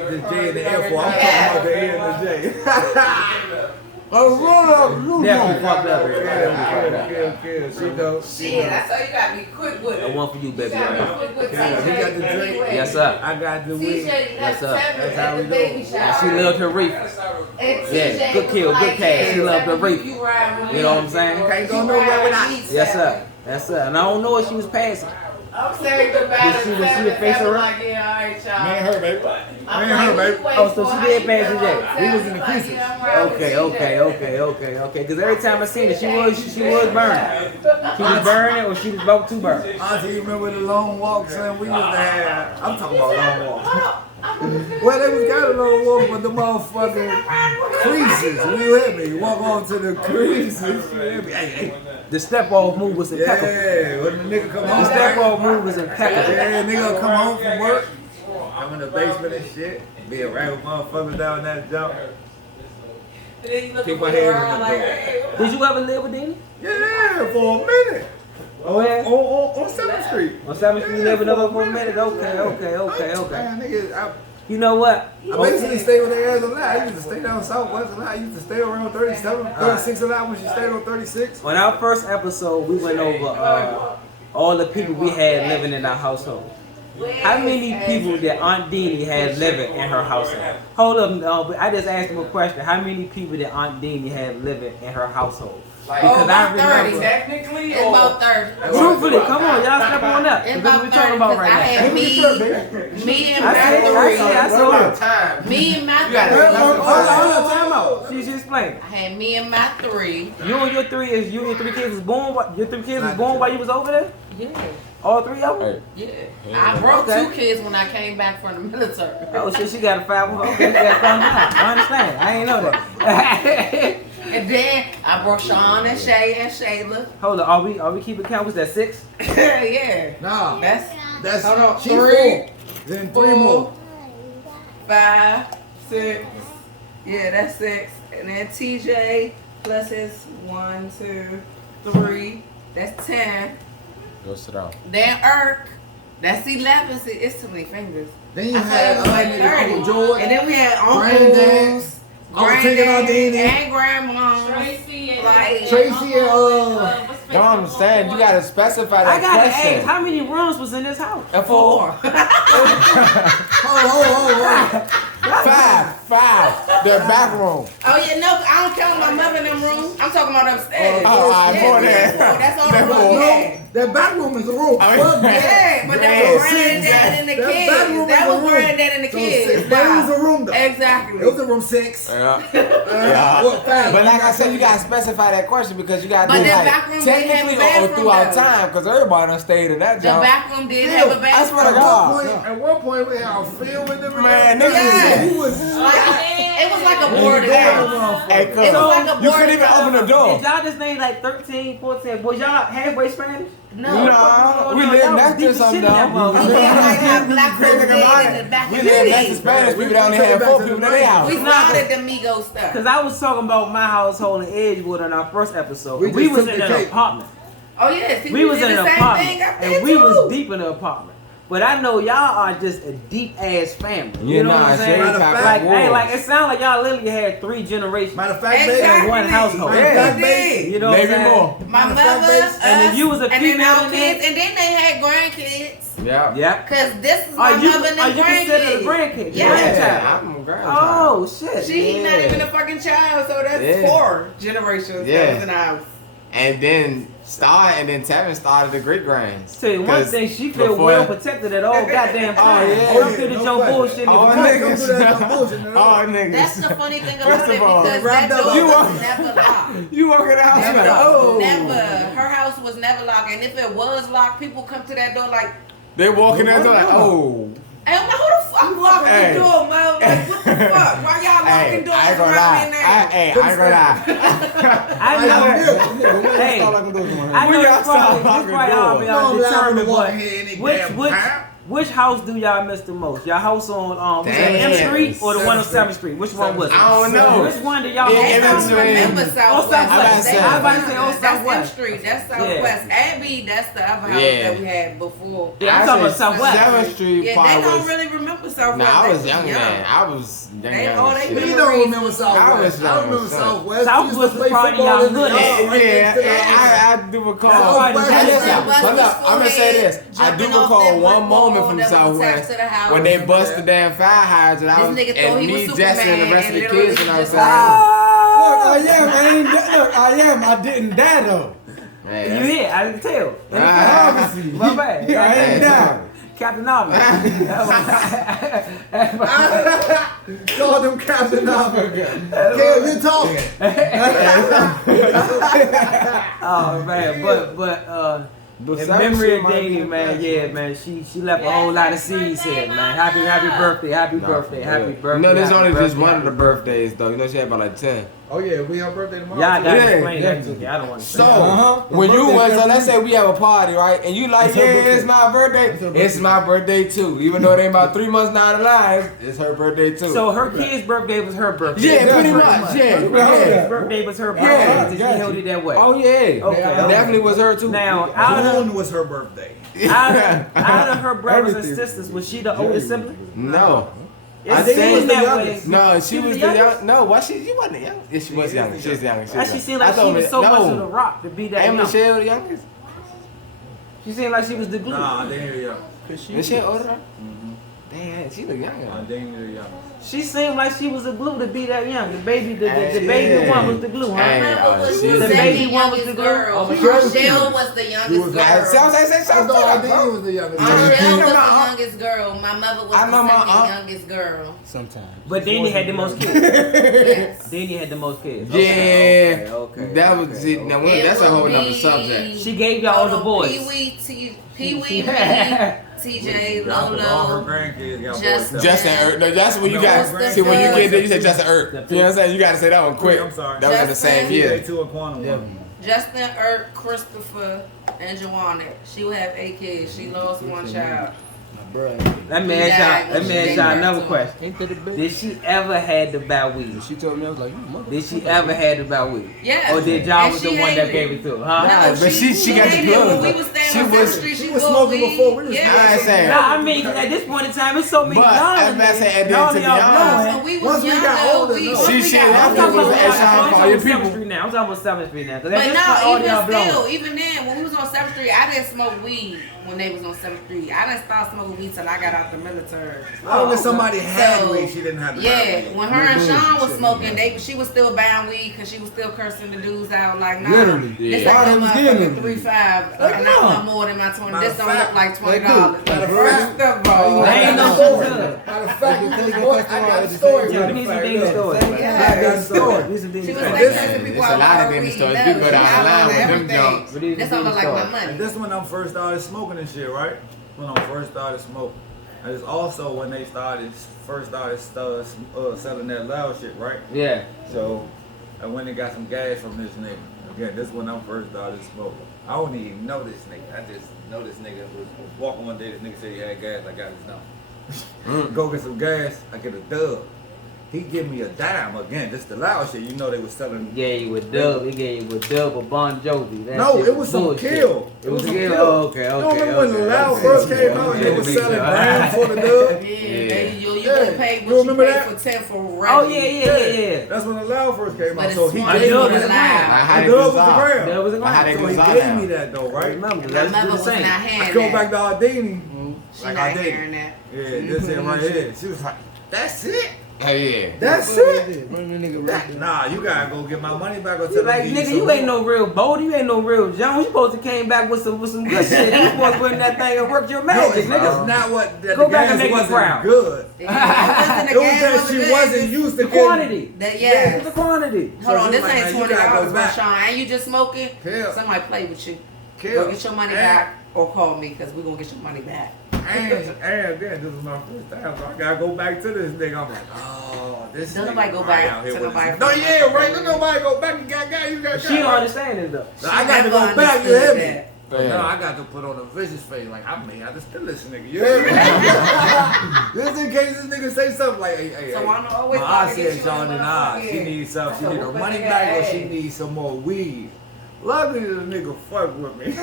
and the Air Force. I'm talking about the A and the J. Definitely fucked up. She knows. Shit, that's all you gotta be quick with I it. want for you, baby. You gotta be quick with He got the drink. Yes, sir. I got the weed. Yes, sir. That's how we do. And she loved her reefer. Yeah, good kill, good cash. She loved the reefer. You know what I'm saying? Can't go nowhere without it. Yes, sir. Yes, sir. And I don't know what she was passing. I'm saying goodbye Was to she a face of her? like, yeah, all right, y'all. Me and her, baby. I'm Me and her, like, baby. Oh, so she did pass you that. We was in the creases. Okay. Because every time I seen her, she was burning. She was burning, or she was about to burn. Auntie, you remember the long walks and we used to have? I'm talking about long walks. Well, they was got a long walk, but the motherfucking creases. You hear me? You walk on to the creases. You hear me? Hey. The step off move was impeccable. Yeah, when the nigga come home. The step off move was impeccable. Yeah, nigga come home from work. I'm in the basement and shit. Be a random motherfucker down that jump. Keep my head in the door. Did you ever live with Deanie? Yeah, for a minute. Oh yeah. On 7th Street. On 7th Street, you lived with her for a minute. Okay. Man, nigga, You know what? I basically stayed with their ass a lot. I used to stay down Southwest a lot. I used to stay around 37, 36 a lot when she stayed on 36. On our first episode, we went over all the people we had living in our household. How many people that Aunt Deanie had living in her household? Hold up, I just asked him a question. How many people that Aunt Deanie had living in her household? Because I remember. Technically, or about 30. Truthfully, come on, y'all step on up. It's That's what about we 30 talking about because right I now. had me and my I saw her. Time. Me and my Hold on, three. time out. She explained. I had me and my three. You and your three kids was born. Your 3 kids was born while you was over there. Yeah. All 3 of them. Yeah. I broke Okay. 2 kids when I came back from the military. Oh shit, she got a 5. Okay, she got a 5. I understand. I ain't know that. And then I broke Sean and Shay and Shayla. Hold on, are we keeping count? Was that 6? Yeah. Nah, That's hold on. She 3, 4. Then 3 more. 5, 6. Yeah, that's 6. And then TJ plus his 1, 2, 3. That's 10. Go sit down. Then Irk. That's 11. See, it's too many fingers. Then you I had said it was like 30. Uncle George. And then we had Granddad. uncles, I was taking out Danny. and grandma. Tracy and Like, Tracy and what's Don't understand. You gotta specify that I gotta question. ask, how many rooms was in this house? And 4. Hold. 5. The back room. Oh yeah, no, I don't count my mother in them room. I'm talking about upstairs. Oh, all right, more than- That's all the That's room more. we had. That back room is a room. I mean- Fuck that. Yeah, but that Yeah, was see, granddad and the that kids. back room That is a was room. granddad and the So kids. six, but it was a room though. Exactly. It was a room 6. Yeah. What, 5? But like I said, you gotta specify that question because you gotta But do that like back room didn't have technically a bathroom, throughout though. time because everybody done stayed in that The job. back room did have a I bathroom. swear to God. At one point, we had a field with them. Man, Yeah. He was. It was like a boarded house. Hey, It was like a you couldn't boarded even open the door. Did y'all just name like 13, 14? Was y'all halfway Spanish? No. No, we y'all live was next deep to as something shit in that though. motherfucker. Yeah, like how black folks did in the back We of the live next to day. Spanish people that only had 4 people in their house. We started the Migo stuff. Cause I was talking about my household in Edgewood on our first episode. We We just was took in the an cake. apartment. Oh yeah, see, We was did in the an same apartment, thing up there and we too. was deep in the apartment. But I know y'all are just a deep ass family. You know what I'm saying? Matter of fact, Like, hey, like it sounds like y'all literally had 3 generations Matter of fact, Exactly. in one household. Matter of fact, We baby. did. You know what I'm Maybe saying? more. My Matter of mother, fact, us, and if you was a and then female our in kids, there- and then they had grandkids. Yeah. Yeah. Cause this is my Are you mother and considered a grandkids. grandkid? Yes. Grandchild. I'm a grandchild. Oh shit. She not even a fucking child, so that's Yeah. 4 generations Yeah. that was in the house. And then Tevin started the great grands. Tell you one thing, she feel before- well protected at all goddamn times. yeah. Don't fit the jump bullshit. All in the Don't do that, don't bullshit, no. All niggas. That's the funny thing First about it of all, because wrapped that up door like was never locked. You walk in the house, Never, you're like, oh. never. Her house was never locked, and if it was locked, people come to that door like, They walk in there, they're like, oh. "Hey, I'm like, who the fuck locked Hey. the door, man? Like, what the fuck? Why y'all Hey, locking doors I ain't gonna around lie. in there?" I ain't gonna lie. I know. Hey, I When know y'all it's probably, start it's probably locking all doors. y'all No, I'm determined, liable to but walk in here any damn time. which house do y'all miss the most? Y'all house on was that M Damn. Street or the one on 7th Street? Which one was it? I don't know. Which one do y'all Yeah, They miss? in don't between. remember Oh, Southwest. Southwest. They I was about to say, remember- oh, That's M Southwest. Street. That's Southwest. Abbey, that's the other house Yeah. that we had before. Yeah, I'm talking about Southwest. 7th Street Yeah, probably they don't was. really remember Southwest. Nah, I They was young then. I was young. They- young oh, as they shit. You don't remember Southwest. I was I remember young, son. Southwest. Southwest We used to play was part of football y'all in the hood. yard right Yeah, next to the house. I do recall. That's right. Hey, listen, Southwest hold was up. I'm gonna say this. I do jumping off recall that one brick moment wall from that was attached Southwest to the house. when they bust the damn fire hydrant. I was, This nigga thought and he was me, Justin, and the Superman rest of the and kids when I was literally saying, I didn't die though. man, You here? I can tell. Obviously. My bad. I ain't die. Captain Obvious. Call them Captain Africa. Kale, you talking. Oh man, but in memory of Dani, man, yeah, man, she left a whole lot of seeds here, man. Happy birthday, happy birthday. You know, there's only just one of the birthdays though. You know, she had about like 10. Oh yeah, we have birthday tomorrow. Y'all gotta Yeah, explain that to me. I don't want to say. So, when you went, so let's say we have a party, right? And you like, yeah, it's my birthday. It's my birthday too. Even though they about 3 months down the line, it's her birthday too. So her kid's birthday was her birthday. Yeah, pretty much. Yeah, Her yeah. kid's birthday was her birthday. Yeah, and she gotcha. held it that way. Oh yeah. Okay, It okay. definitely was her too. Now, out June was her birthday. of her brothers and Everything. sisters, was she the oldest sibling? No. It think she was seems the that youngest. way. No, she was the youngest? young. No, was she? She wasn't the youngest. Yeah, she was young. She was young. She seemed like she was so much of the rock to be that Ain't young. Michelle the youngest? She seemed like she was the glue. Nah, they hear you. Michelle older? Damn, she look younger. She seemed like she was a glue to be that young. The baby, the baby one was the glue, huh? Hey, was she the was baby the one was youngest the girl. girl. Oh, Michelle was the youngest girl. I thought Ardini was the youngest. Michelle was the youngest girl. My mother was the second youngest girl. Sometimes. But Danny had the most kids. Yes. Danny had the most kids. Yeah, Okay. that was it. Now that's a whole nother subject. She gave y'all all the boys. Pee-wee, TJ, Lolo, Justin. Justin, no, that's when you got. See, when you get there, you say Justin Earth. You know what I'm saying? You got to say that one quick. I'm sorry. That was in the same year. Justin, Christopher, and Joanna. She will have 8 kids. She lost 1 child. Let me ask y'all another question. Ain't that the bitch? Did she ever had the BowWow? She told me, I was like, you mother. Did she ever had the BowWow? Yeah. Or did y'all And was she the one that hated gave it to her? Huh? No, but she got the hated it. plug. When we was standing She on was- 7th Street, she she was was smoking before we was yeah. I ain't saying. No, I mean at this point in time, it's so many But, young. I'm not saying, and then Y'all to be y'all honest, blowing. When we was Once we young, got older, no. once She we shit, got I'm I'm older, talking was about at Sean I'm Paul, talking your about 7th people. Street now. I'm talking about 7th Street now. 'Cause at But this no, point, all even y'all blowing. still, even then, when we was on 7th Street, I didn't smoke weed when they was on 7th Street. I didn't start smoking weed till I got out the military. Long as somebody had So, weed, she didn't have to Yeah, have weed. when her and Sean was smoking, she was still buying weed because she was still cursing the dudes out like, nah, Literally, this yeah. ain't no Why they was getting motherfucking them? 3.5, Like, not no. no more than my 20. Matter This of don't look fact, like $20. Matter of First of all, There ain't no Matter of fact, I got a story. Yeah, we need some demon stories. I got a story. We need some demon she was stories. like This- cursing people it's a out lot of with demon weed. stories. No, People she down the out line on with them everything. jumps. But these This are don't look like demon my stories. money. And this when I first started smoking and shit, right? When I first started smoking. And it's also when they first started selling that loud shit, right? Yeah. So I went and got some gas from this nigga. Again, this is when I first started smoking. I don't even know this nigga. I just know this nigga was walking one day. This nigga said he had gas. I got his number. Go get some gas. I get a dub. He give me a dime again. This the loud shit. You know they was selling. He gave you a dub. He gave you a dub of Bon Jovi. That No, shit it was some bullshit. kill. It was a some kill. kill. Oh, okay. You don't remember when the loud okay. first came out and they was selling grams for the dub? Yeah, you Yeah. gonna pay You what you remember pay that? for 10 for Oh regular. yeah. That's when the loud first came But out. it's So he smart. gave me dub It was was a loud. How the they dub was a dissolve? gram. That was a How gram. they So he dissolve gave now? me that though, right? Remember, My let's do mother the was not same. I hearing go that. back to Ardini. She Like not I did. hearing that. Yeah, this it right here. She was like, that's it? Oh yeah. That's it? Run the nigga right there. Nah, you gotta go get my money back or You tell like, them nigga, you ain't no real Bodie, you ain't no real Jones. You supposed to came back with some good shit. You supposed to put in that thing and work your No, magic, it's nigga. not what the Go back gas and make me wasn't proud. good. It It was that she wasn't used to The getting- quantity. That, yeah. The quantity. Hold So on, she this like, ain't man, you gotta $20, go my back. Sean. Ain't you just smoking? Kill. Somebody play with you. Kill. Go get your money And- back or call me because we're gonna get your money back. And again, this was my first time, so I gotta go back to this nigga. I'm like, oh, this Don't nigga nobody go right back out here to with nobody. this- No, yeah, right. Don't nobody go back. You got. She don't understand it though. So I got to never go back. You hear understood me? that. But Yeah. no, I got to put on a vicious face. Like I may have to steal this nigga. You hear me? Just in case this nigga say something like, hey. So I know always My gotta aunt get said, you Sean, in the nah, motherfucking she head. needs something. She So need her whoop money in back or that she ass. needs some more weed. Luckily, the nigga fuck with me.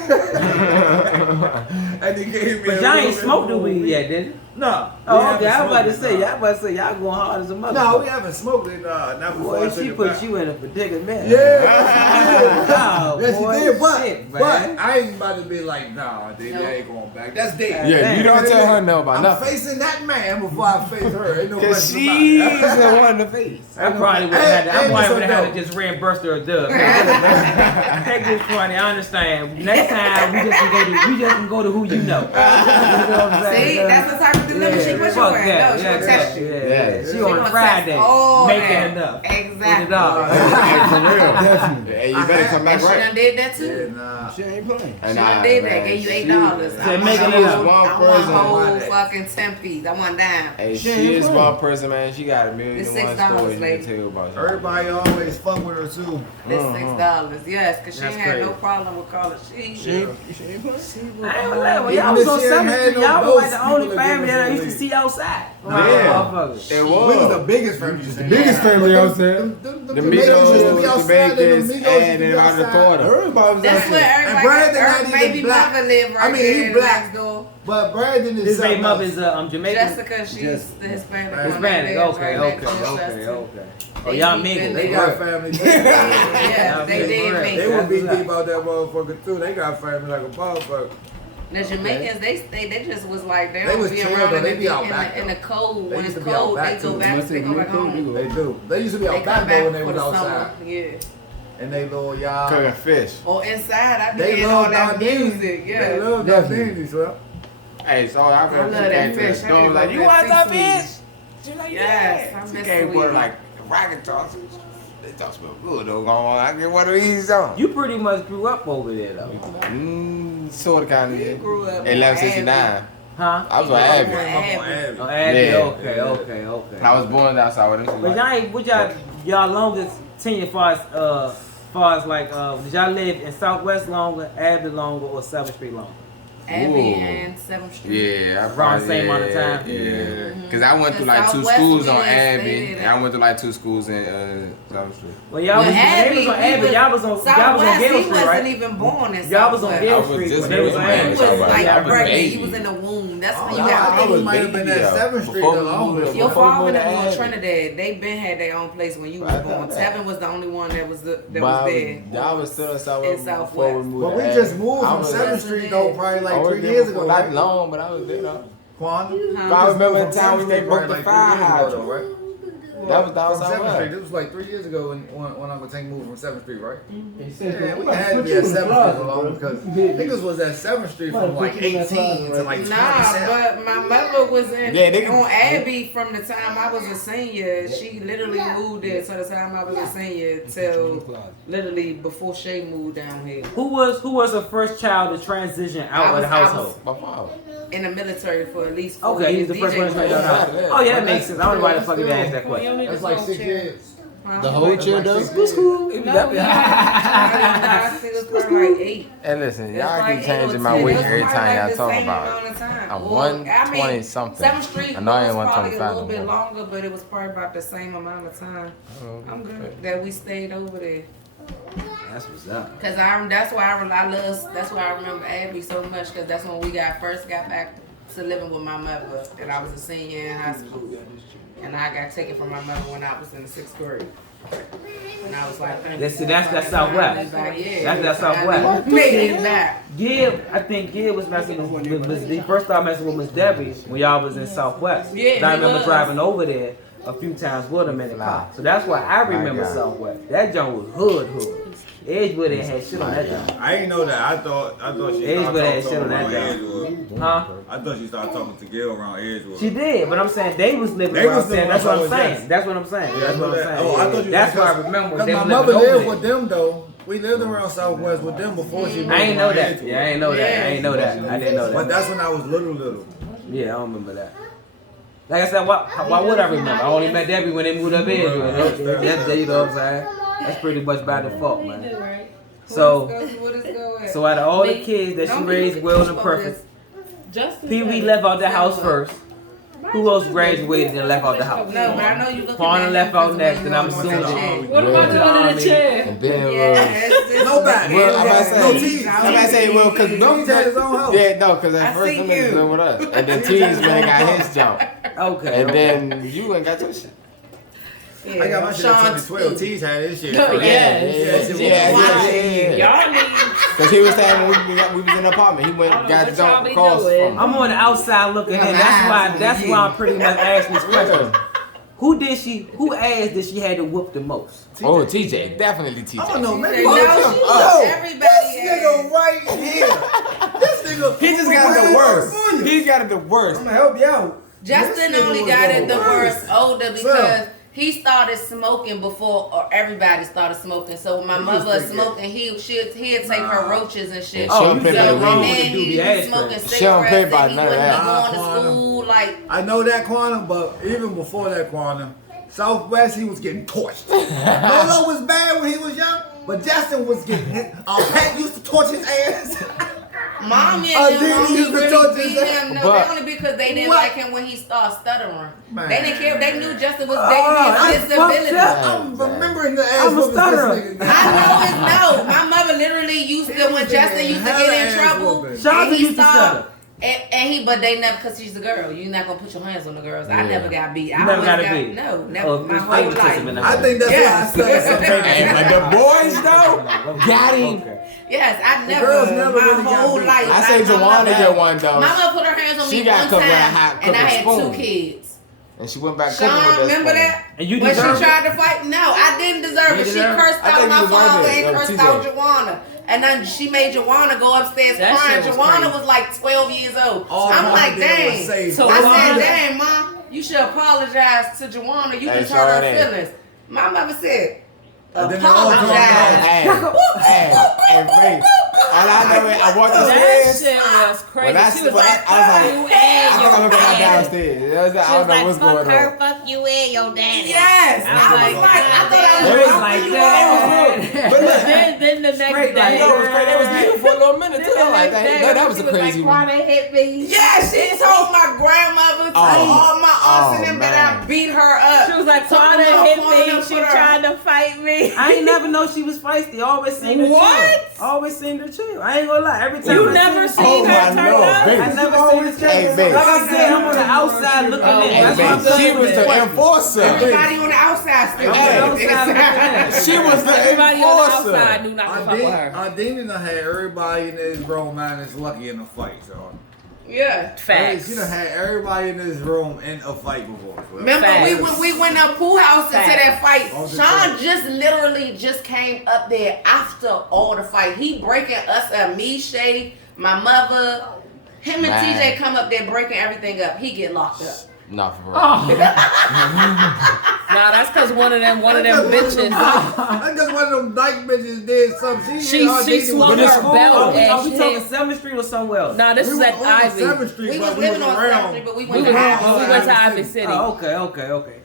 And he gave me But a y'all little ain't bit smoked the more weed yet, did you? No. Oh, okay. I was about to say, y'all going hard as a motherfucker. No, we haven't smoked it. Not before Boy, I she took it put back. you in a predicament. Yeah, Oh, yes, boy, she did. But, shit, but man. I ain't about to be like, nah, dude, No. I ain't going back. That's dead. Yeah, you don't tell her no about I'm nothing. facing that man before I face her. Ain't no Cause question she's about it. the one in the face. I probably would have had to just reimburse her a dub. Take this 20, I understand. Next time we just can go to who you know. You know what I'm saying? See, that's the type of delivery she put you Fuck in. that. No, she gonna test you. Yeah. She She on gonna a Friday test all making that. enough. Exactly. With the dog. Definitely. Hey, you better come back And she right. done did that Yeah, too. nah. She ain't playing. She done did that. Gave you $8. Said making it up. I want a whole One. fucking 10 piece. I want dime. Hey, She she ain't is playing. one person, man. She got a million It's and one $6, stories you lady. can tell about. Everybody always fuck with her too. It's $6. Yes, because she That's ain't had no crazy. problem with college. She She ain't playing. I ain't gonna lie, when Even y'all was if on she ain't 7th had Street, no y'all was like ghosts, the only people family would that I give used to us see outside. Yeah. Motherfuckers. It We was the was. biggest family. The biggest family out there. The Migos, the Bacons, and then out the quarter. Everybody was That's out where there. And everybody, Brandon her not even baby black. mother live right I mean, he there black. next door. But Brandon is His something baby mother else. is Jamaican. Jessica, she's the Hispanic one. Hispanic. that lives Okay, right next door to us, okay. too. Oh, y'all They mingle. They got family. Yeah, they did They me. would be deep out that motherfucker too. They got family like a motherfucker. The Jamaicans, they just was like they They don't was be chill, around though. in They the, be out in, back, the, in the cold. They When used it's to be out cold, back, they go too. back. They go back home. They do. They used to be They out come back though when back they for was the outside. summer. Yeah. And they little y'all. Cooking fish. Or inside, I be They getting all love that Dardini. music. Yeah. They love Dardini, so. Hey, so I love that came to the fish. I store need like, to you go want back that seafood. fish? She like, Yes, yeah. I She miss came sweet. with like rocket tossers. They talk smell good though. I get one of these on. You pretty much grew up over there though. Sort of kind of. You grew up on 1169. Huh? I was on Abbey. Abbey. Oh, Abby, Yeah. okay. I was born outside with them. But y'all ain't, what y'all longest tenure far as like, did y'all live in Southwest longer, Abbey longer, or 7th Street longer? Abbey Ooh. and 7th Street. Yeah, I Around the same amount of time? Yeah, because I went through like 2 Southwest schools we on didn't stay Abbey, there. and I went through like 2 schools in South Street. Well, y'all was, when they was on Abbey, y'all was on Southwest, Gale he Street, wasn't right? even born in Y'all was on Southwest. Gale I was Street just when they was on born in Abbey. He was Southwest. like I a was pregnant. baby. He was in the womb. That's when Oh, you I got think baby. he might have been at 7th Street Before the we longest. moved Your Before we father went and to them on Abbey. Trinidad, they been had their own place when you was Right, born. right. Tevin was the only one that was there. I was still in Southwest In before we Southwest. moved But to we Abbey. just moved I from was- 7th Street though, probably I like was 3 there years before ago, Not right? long, but I was there though. Quanda? I remember the time we made broke the fire hydrant. right? That was down From 7th Street. Southwest. This was like 3 years ago when Uncle Tank moved from 7th Street, right? Yeah, Yeah, we had to be at 7th Street for long because niggas was at 7th Street from like 18 to like 27. Nah, but my mother was in Yeah, they- on Abbey from the time I was a senior. She literally moved there to the time I was a senior till literally before Shay moved down here. Who was the first child to transition out of the household? My father. In the military for at least 4 Okay, years. he's the first one to DJ transition out. Yeah. Oh yeah, that makes sense. I don't know why the fuck you asked that question. That's like 6 years. The whole chair though? School, school. No, I think it was probably like 8. And listen, It's y'all like keep changing 8 or my 10. weight It was every probably time like y'all the talk same about amount it. of time. I'm Or, 120 something. 7th Street I know I ain't was probably 125 a little bit no more. longer, but it was probably about the same amount of time. Oh, I'm good that we stayed over there. That's what's up. Cause that's why I remember Abbey so much. Cause that's when we first got back to living with my mother, and I was a senior in high school, and I got taken from my mother when I was in the 6th grade. And I was like, That's Southwest. Yeah, That's Southwest. Made it back. Gib, I think Gib was messing with Miss D. First started messing with Miss Debbie when y'all was in Southwest. Yeah, And I he remember was. driving over there a few times with him in the car. So that's why I remember God. Southwest. That joint was hood. Edgewood ain't had shit on that joint. I didn't know that. I thought she Edgewood started had shit on talking that around joint. Edgewood. Huh? I thought she started talking to Gail around Edgewood. She did, but I'm saying they was living They where was I'm saying. living That's what I'm where I was saying. at. That's what I'm saying. That's what I'm saying. Oh, I thought you That's was why I because- remember Cause them my living mother over lived there. with them though. We lived around Southwest with them before she moved. I ain't know around that. Edgewood. Yeah, I ain't know that. I ain't know that. I didn't know But that. that's when I was little. Yeah, I don't remember that. Like I said, why would I remember? I only met Debbie when they moved up here. That's, you know what I'm saying? That's pretty much by default, man. So out of all the kids that she raised well and perfect, Pee Wee left out the house first. Who else graduated and left out the house? No, but I know you looking Fauna at left him out 'cause next, when and you I'm was in assuming. the chair. What am I doing in the chair? And then, Yeah, Nobody. well, I'm about to No say, teeth. I'm about to say, well, cause don't He's at his own house. yeah, no, cause I at first see them niggas you. been with us, and then T's man got his jump, Okay. and then you ain't got your shit. I got my shit in 2012. T's had his shit. No, yeah. Y'all need. Cause he was saying when we was in the apartment, he went I don't got know what jumped y'all be across doing. from. I'm on the outside looking in. That's why I'm pretty much asking this question. Who asked that she had to whoop the most? Oh, TJ, definitely TJ. I don't know, man. No, Fuck she him was up. everybody. This nigga right here. This nigga. He just got it the worst. He got it the worst. I'm gonna help you out. Justin This nigga only was got the it the worst older because Sir. he started smoking before, or everybody started smoking. So when my mother was smoking, he'd take her roaches and shit. Oh, you play by the and rules. then Do he the was ass smoking crack. She don't play cigarettes by and he none of wouldn't be that. going to school. Like, I know that quantum, but even before that quantum, Southwest, he was getting torched. Lolo was bad when he was young, but Justin was getting hit. Pat used to torch his ass. Mommy Oh, and them did he only used to really torch beat his ass? him. No, But- they only because they didn't What? like him when he started stuttering. Man. They didn't care. They knew Justin was I dating his disability. fucked up. I'm remembering the ass I'm a whoopings stutterer. this nigga got. I know it's no. My mother literally used to, when Justin used to get in trouble, Shout out to and he you, started, But they never, cause she's a girl. You're not gonna put your hands on the girls. I never got beat. You never got beat? No, never. My whole favoritism in the life. house. I think that's Yes. why I said Hey, but the boys though got him. Yes, I never. girls never my really got whole beat. life. I say Joanna get one though. Mama put her hands on She me got one cooked with a time, hot and I cooking had spoon. 2 kids. And she went back cooking with Sean, that remember spoon. that? And you When she deserve it. tried to fight, no, I didn't deserve it. She deserve it? cursed I out think my you was right father there. and That was cursed TJ. out Joanna. And then she made Joanna go upstairs That crying. shit was Joanna crazy. was like 12 years old. All I'm Mama like, did was dang. say, So I Joanna- said, dang, Mom, you should apologize to Joanna. You Hey, just hurt her Sade. feelings. My mother said, And then they all joined apologize. Hey, Ray. All I know is I walked That upstairs. shit was crazy. When I She was when like, I was fuck like, you I and think I'm your gonna go daddy. downstairs. I She don't was know like, what's fuck going her, on. fuck you and your daddy. Yes. I I was was like, I thought I They was was like you that. But look, Then the next Straight like day, no, it was crazy. They was beautiful for a little minute too. I'm like, that was a crazy one. hit me. Yeah, she told my grandmother, to all my aunts and them that I man. beat her up. She was like, Something Twana about hit calling me. her She for her- tried to fight me. I ain't never know she was feisty. Always seen her What? chill. Always seen her chill. I ain't gonna lie. Every time You I never seen seen Oh, her my turn Lord, up? baby. I never seen her chill. Hey, babe. Like I said, I'm on the outside looking in. Hey, That's what I'm babe, she saying. was the enforcer. Everybody on the outside still. Hey. I'm on the outside looking in. She was the Everybody on the outside enforcer. knew not to fuck with her. Ardini done had everybody in this room, man, is lucky in a fight, so. Yeah. Facts. She done had everybody in this room in a fight before. So. Remember Facts. we went up pool house into Facts. that fight. On the Sean fight. just literally just came up there after all the fight. He breaking us up. Me, Shay, my mother, him and Man. TJ come up there breaking everything up. He get locked up. Not for real. Nah, that's because one of them bitches. I guess one of them dyke bitches did something. She swung But in her school, belt are we and she talking hit. 7th Street or somewhere else? Nah, this We is was at on Ivy. 7th Street, We but was we living was on around. 7th Street, but we We went to went Ivy. to Ivy City. Oh, okay.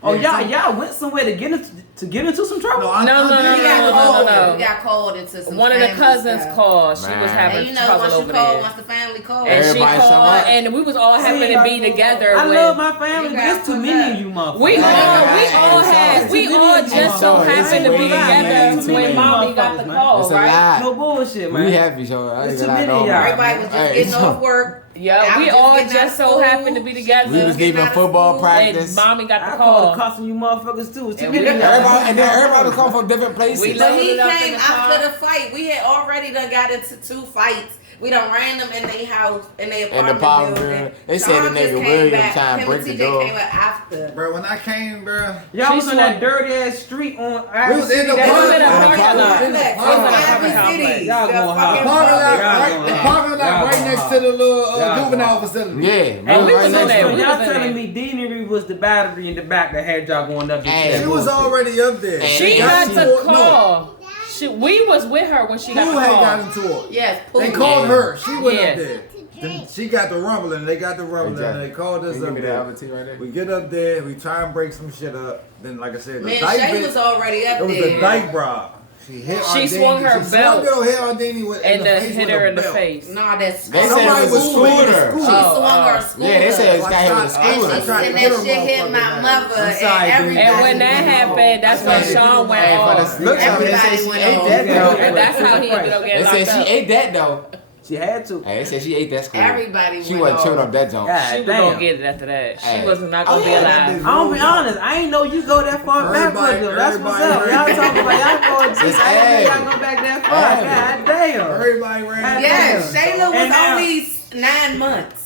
Oh, y'all went somewhere to get into some trouble? No, I No. We got called into some One of the family cousins stuff. called. She was Man. having And you know, trouble once you over call, there. once the family calls. And she Everybody show called, up. and we was all happening to be together. I when love my family, You but got it's too put many up. of you motherfuckers. we It's all just so It's happened to way be too many, together too when many. mommy got the call, It's a right? lot. No bullshit, man. We happy, so I It's ain't too gonna many lie, of no. y'all. Everybody was just Hey, getting so- off work. Yeah, I we was all getting out just of so school. happened to be together. We was Getting leaving out of football school. practice. And mommy got I the called call. the cops on you motherfuckers too. It's too And many we- of y'all. Everybody was coming from different places. We But he loaded up in came the after car. the fight. We had already done got into 2 fights. We done ran them in their house, in their In the apartment apartment building. building. They said the Sean just nigga came William back. trying to Him break and the TJ door. came up after. Bro, when I came, bro, Y'all was She on that swung- dirty ass street on. we was in the It was in a parking parking lot. In the Complex. parking It's lot. Ivy City. Y'all The going fucking hard. Parking lot, Y'all right? going The hard. parking lot Y'all right going next hard. to the little Y'all juvenile going facility. Yeah, And we was right in next there. to So We it. y'all was in telling there. me Deanery was the battery in the back that had y'all going up the Hey. stairs? She was already up there. She Yeah, got she- the call. We was with her when she got Who the had call. got into it? Yes, They Pooh. called her. She went Yeah. up there. Then she got the rumbling. They got the rumbling. Exactly. They called us Can you up give me that there. other tea right there? We get up there. We try and break some shit up. Then, like I said, the Man, dyke Shay bitch. was already up It was there. a dyke bribe. She hit She Ardini. swung her She belt swung hit Ardini with, in and the then face hit with her a in the belt. face. Nah, that's They said Somebody it was a was swinging the scooter. scooter. She swung her oh. scooter. Yeah, they said this So I guy hit with a tried- I And scooter. she tried to and get that her shit hit motherfucking my ass. mother I'm sorry, and everybody. And when that went happened, that's when Hey, Sean went Hey, for the off. look out, they Everybody said she went ate off. that though. And that's how he ended up They getting said locked she up. ate that though. She had to. Hey, they said she ate that scooter. Everybody She went wasn't off. chewing up that junk. God She was damn. gonna get it after that. She Hey. was not gonna be Oh, alive. I'm gonna be honest. I ain't know you go that far back with Everybody- them. That's what's up. everybody- Y'all talking about y'all going deep. It's I didn't know Abby. y'all go back that far. Abby. God damn. Everybody ran. God Yes, damn. Shayla was And now- only 9 months.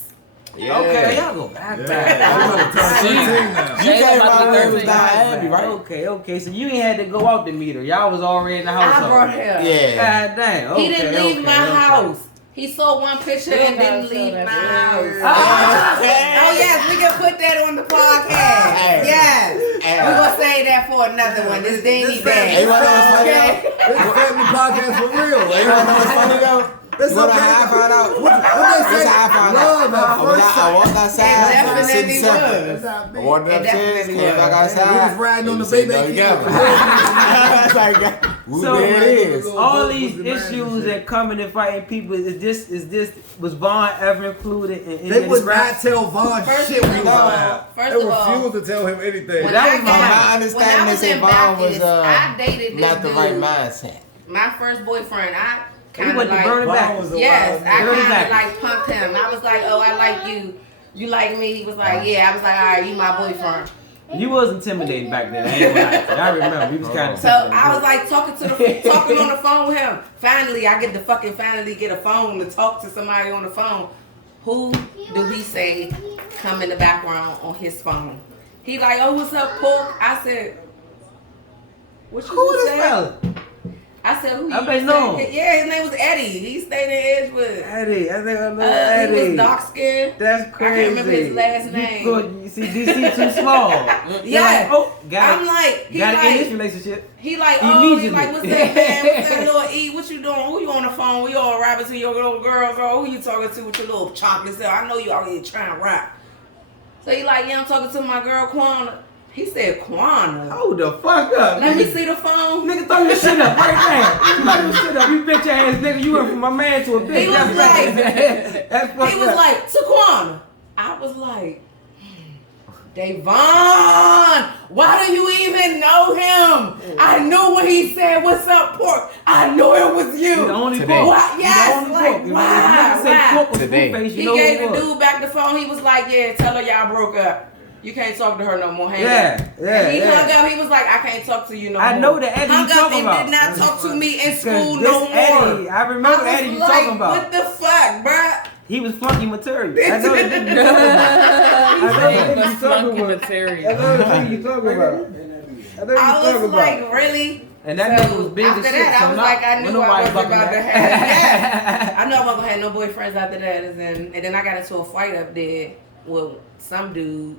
Yeah. Okay, y'all go back. Yeah. back. She- You Shayla came about to out be here was 13. down Abby, right? Okay. So you ain't had to go out to meet her. Y'all was already in the house. I brought her. Yeah. God damn. He didn't leave my house. He saw one picture and didn't leave my house. Oh yes, we can put that on the podcast. Hey. Yes. Hey. We're gonna say that for another one. This Danny This Day. Hey, what else? Okay. This family podcast for real. You wanna know what's funny though? It's You wanna okay. how I found out? What This they say? how I found Love out. at first I sight. walked outside. It I was sitting definitely separate. was. I walked It upstairs, definitely came back was. outside. We was riding on the said, baby "No, kid." together." It's like, So, there it is. All Was these the man issues and shit. and coming and fighting people is this was Vaughn ever included in any They of would this not rap? tell Vaughn First shit when of he was all- alive. first They of all, refused to tell him anything. When That I was my got- understanding. when I They was said in Vaughn was Baptist, I dated this not the right dude. mindset. My first boyfriend, kind of went to like, burn it back. Vaughn was a yes, wild I Burn it kind back. of like punked him. I was like, oh, I like you. You like me? He was like, yeah. I was like, all right, you my boyfriend. You was intimidated back then. I ain't gonna lie to you. I remember. You was kind of. So I was like talking on the phone with him. Finally, I get a phone to talk to somebody on the phone. Who do he say come in the background on his phone? He like, oh, what's up, Pork? I said, what you Who this say? fella? I said, who you I bet know him. Yeah, his name was Eddie. He stayed in Edgewood. Eddie, I think I know Eddie. He was dark skinned. That's crazy. I can't remember his last name. You see, DC too small. Yeah. Like, oh, got I'm it. like, he Got it in like, this relationship. he like, oh, he Immediately. like, what's that, man? What's that little E? What you doing? Who you on the phone? We all rapping to your little girls. Oh, who you talking to with your little chocolate self? I know you out here trying to rap. So he like, yeah, I'm talking to my girl Quana. He said Quana. Hold the fuck up. Let me see the phone. Nigga, throw your shit up right now. Throw your shit up. You bitch ass nigga. You went from my man to a bitch. He was That's like, that's fucked he was up. like, Taquana. I was like, Davon, why do you even know him? I knew when he said, what's up, Pork? I knew it was you. You the only Today. pork. Why? Yes, You the only like, pork. If why? niggas say pork was Today. Blueface, you He know gave who the it was. dude back the phone. He was like, yeah, tell her y'all broke up. You can't talk to her no more. Hang Yeah, up. yeah, And he yeah. hung up. He was like, I can't talk to you no more. I know the Eddie hung you up talking and about. did not talk to me in school Cause no this more. Eddie, I remember I was Eddie you like, talking about. what the fuck, bruh? He was flunky material. I know the nigga you talking about. I know the nigga you talking about. I know the nigga you talking about. I know I you was talking like, about. really? And that So, nigga was big after as shit. that, So I was now- like, I when knew I nobody wasn't fucking about to that. have. Yeah. I knew I wasn't gonna have no boyfriends after that, and then I got into a fight up there with some dude.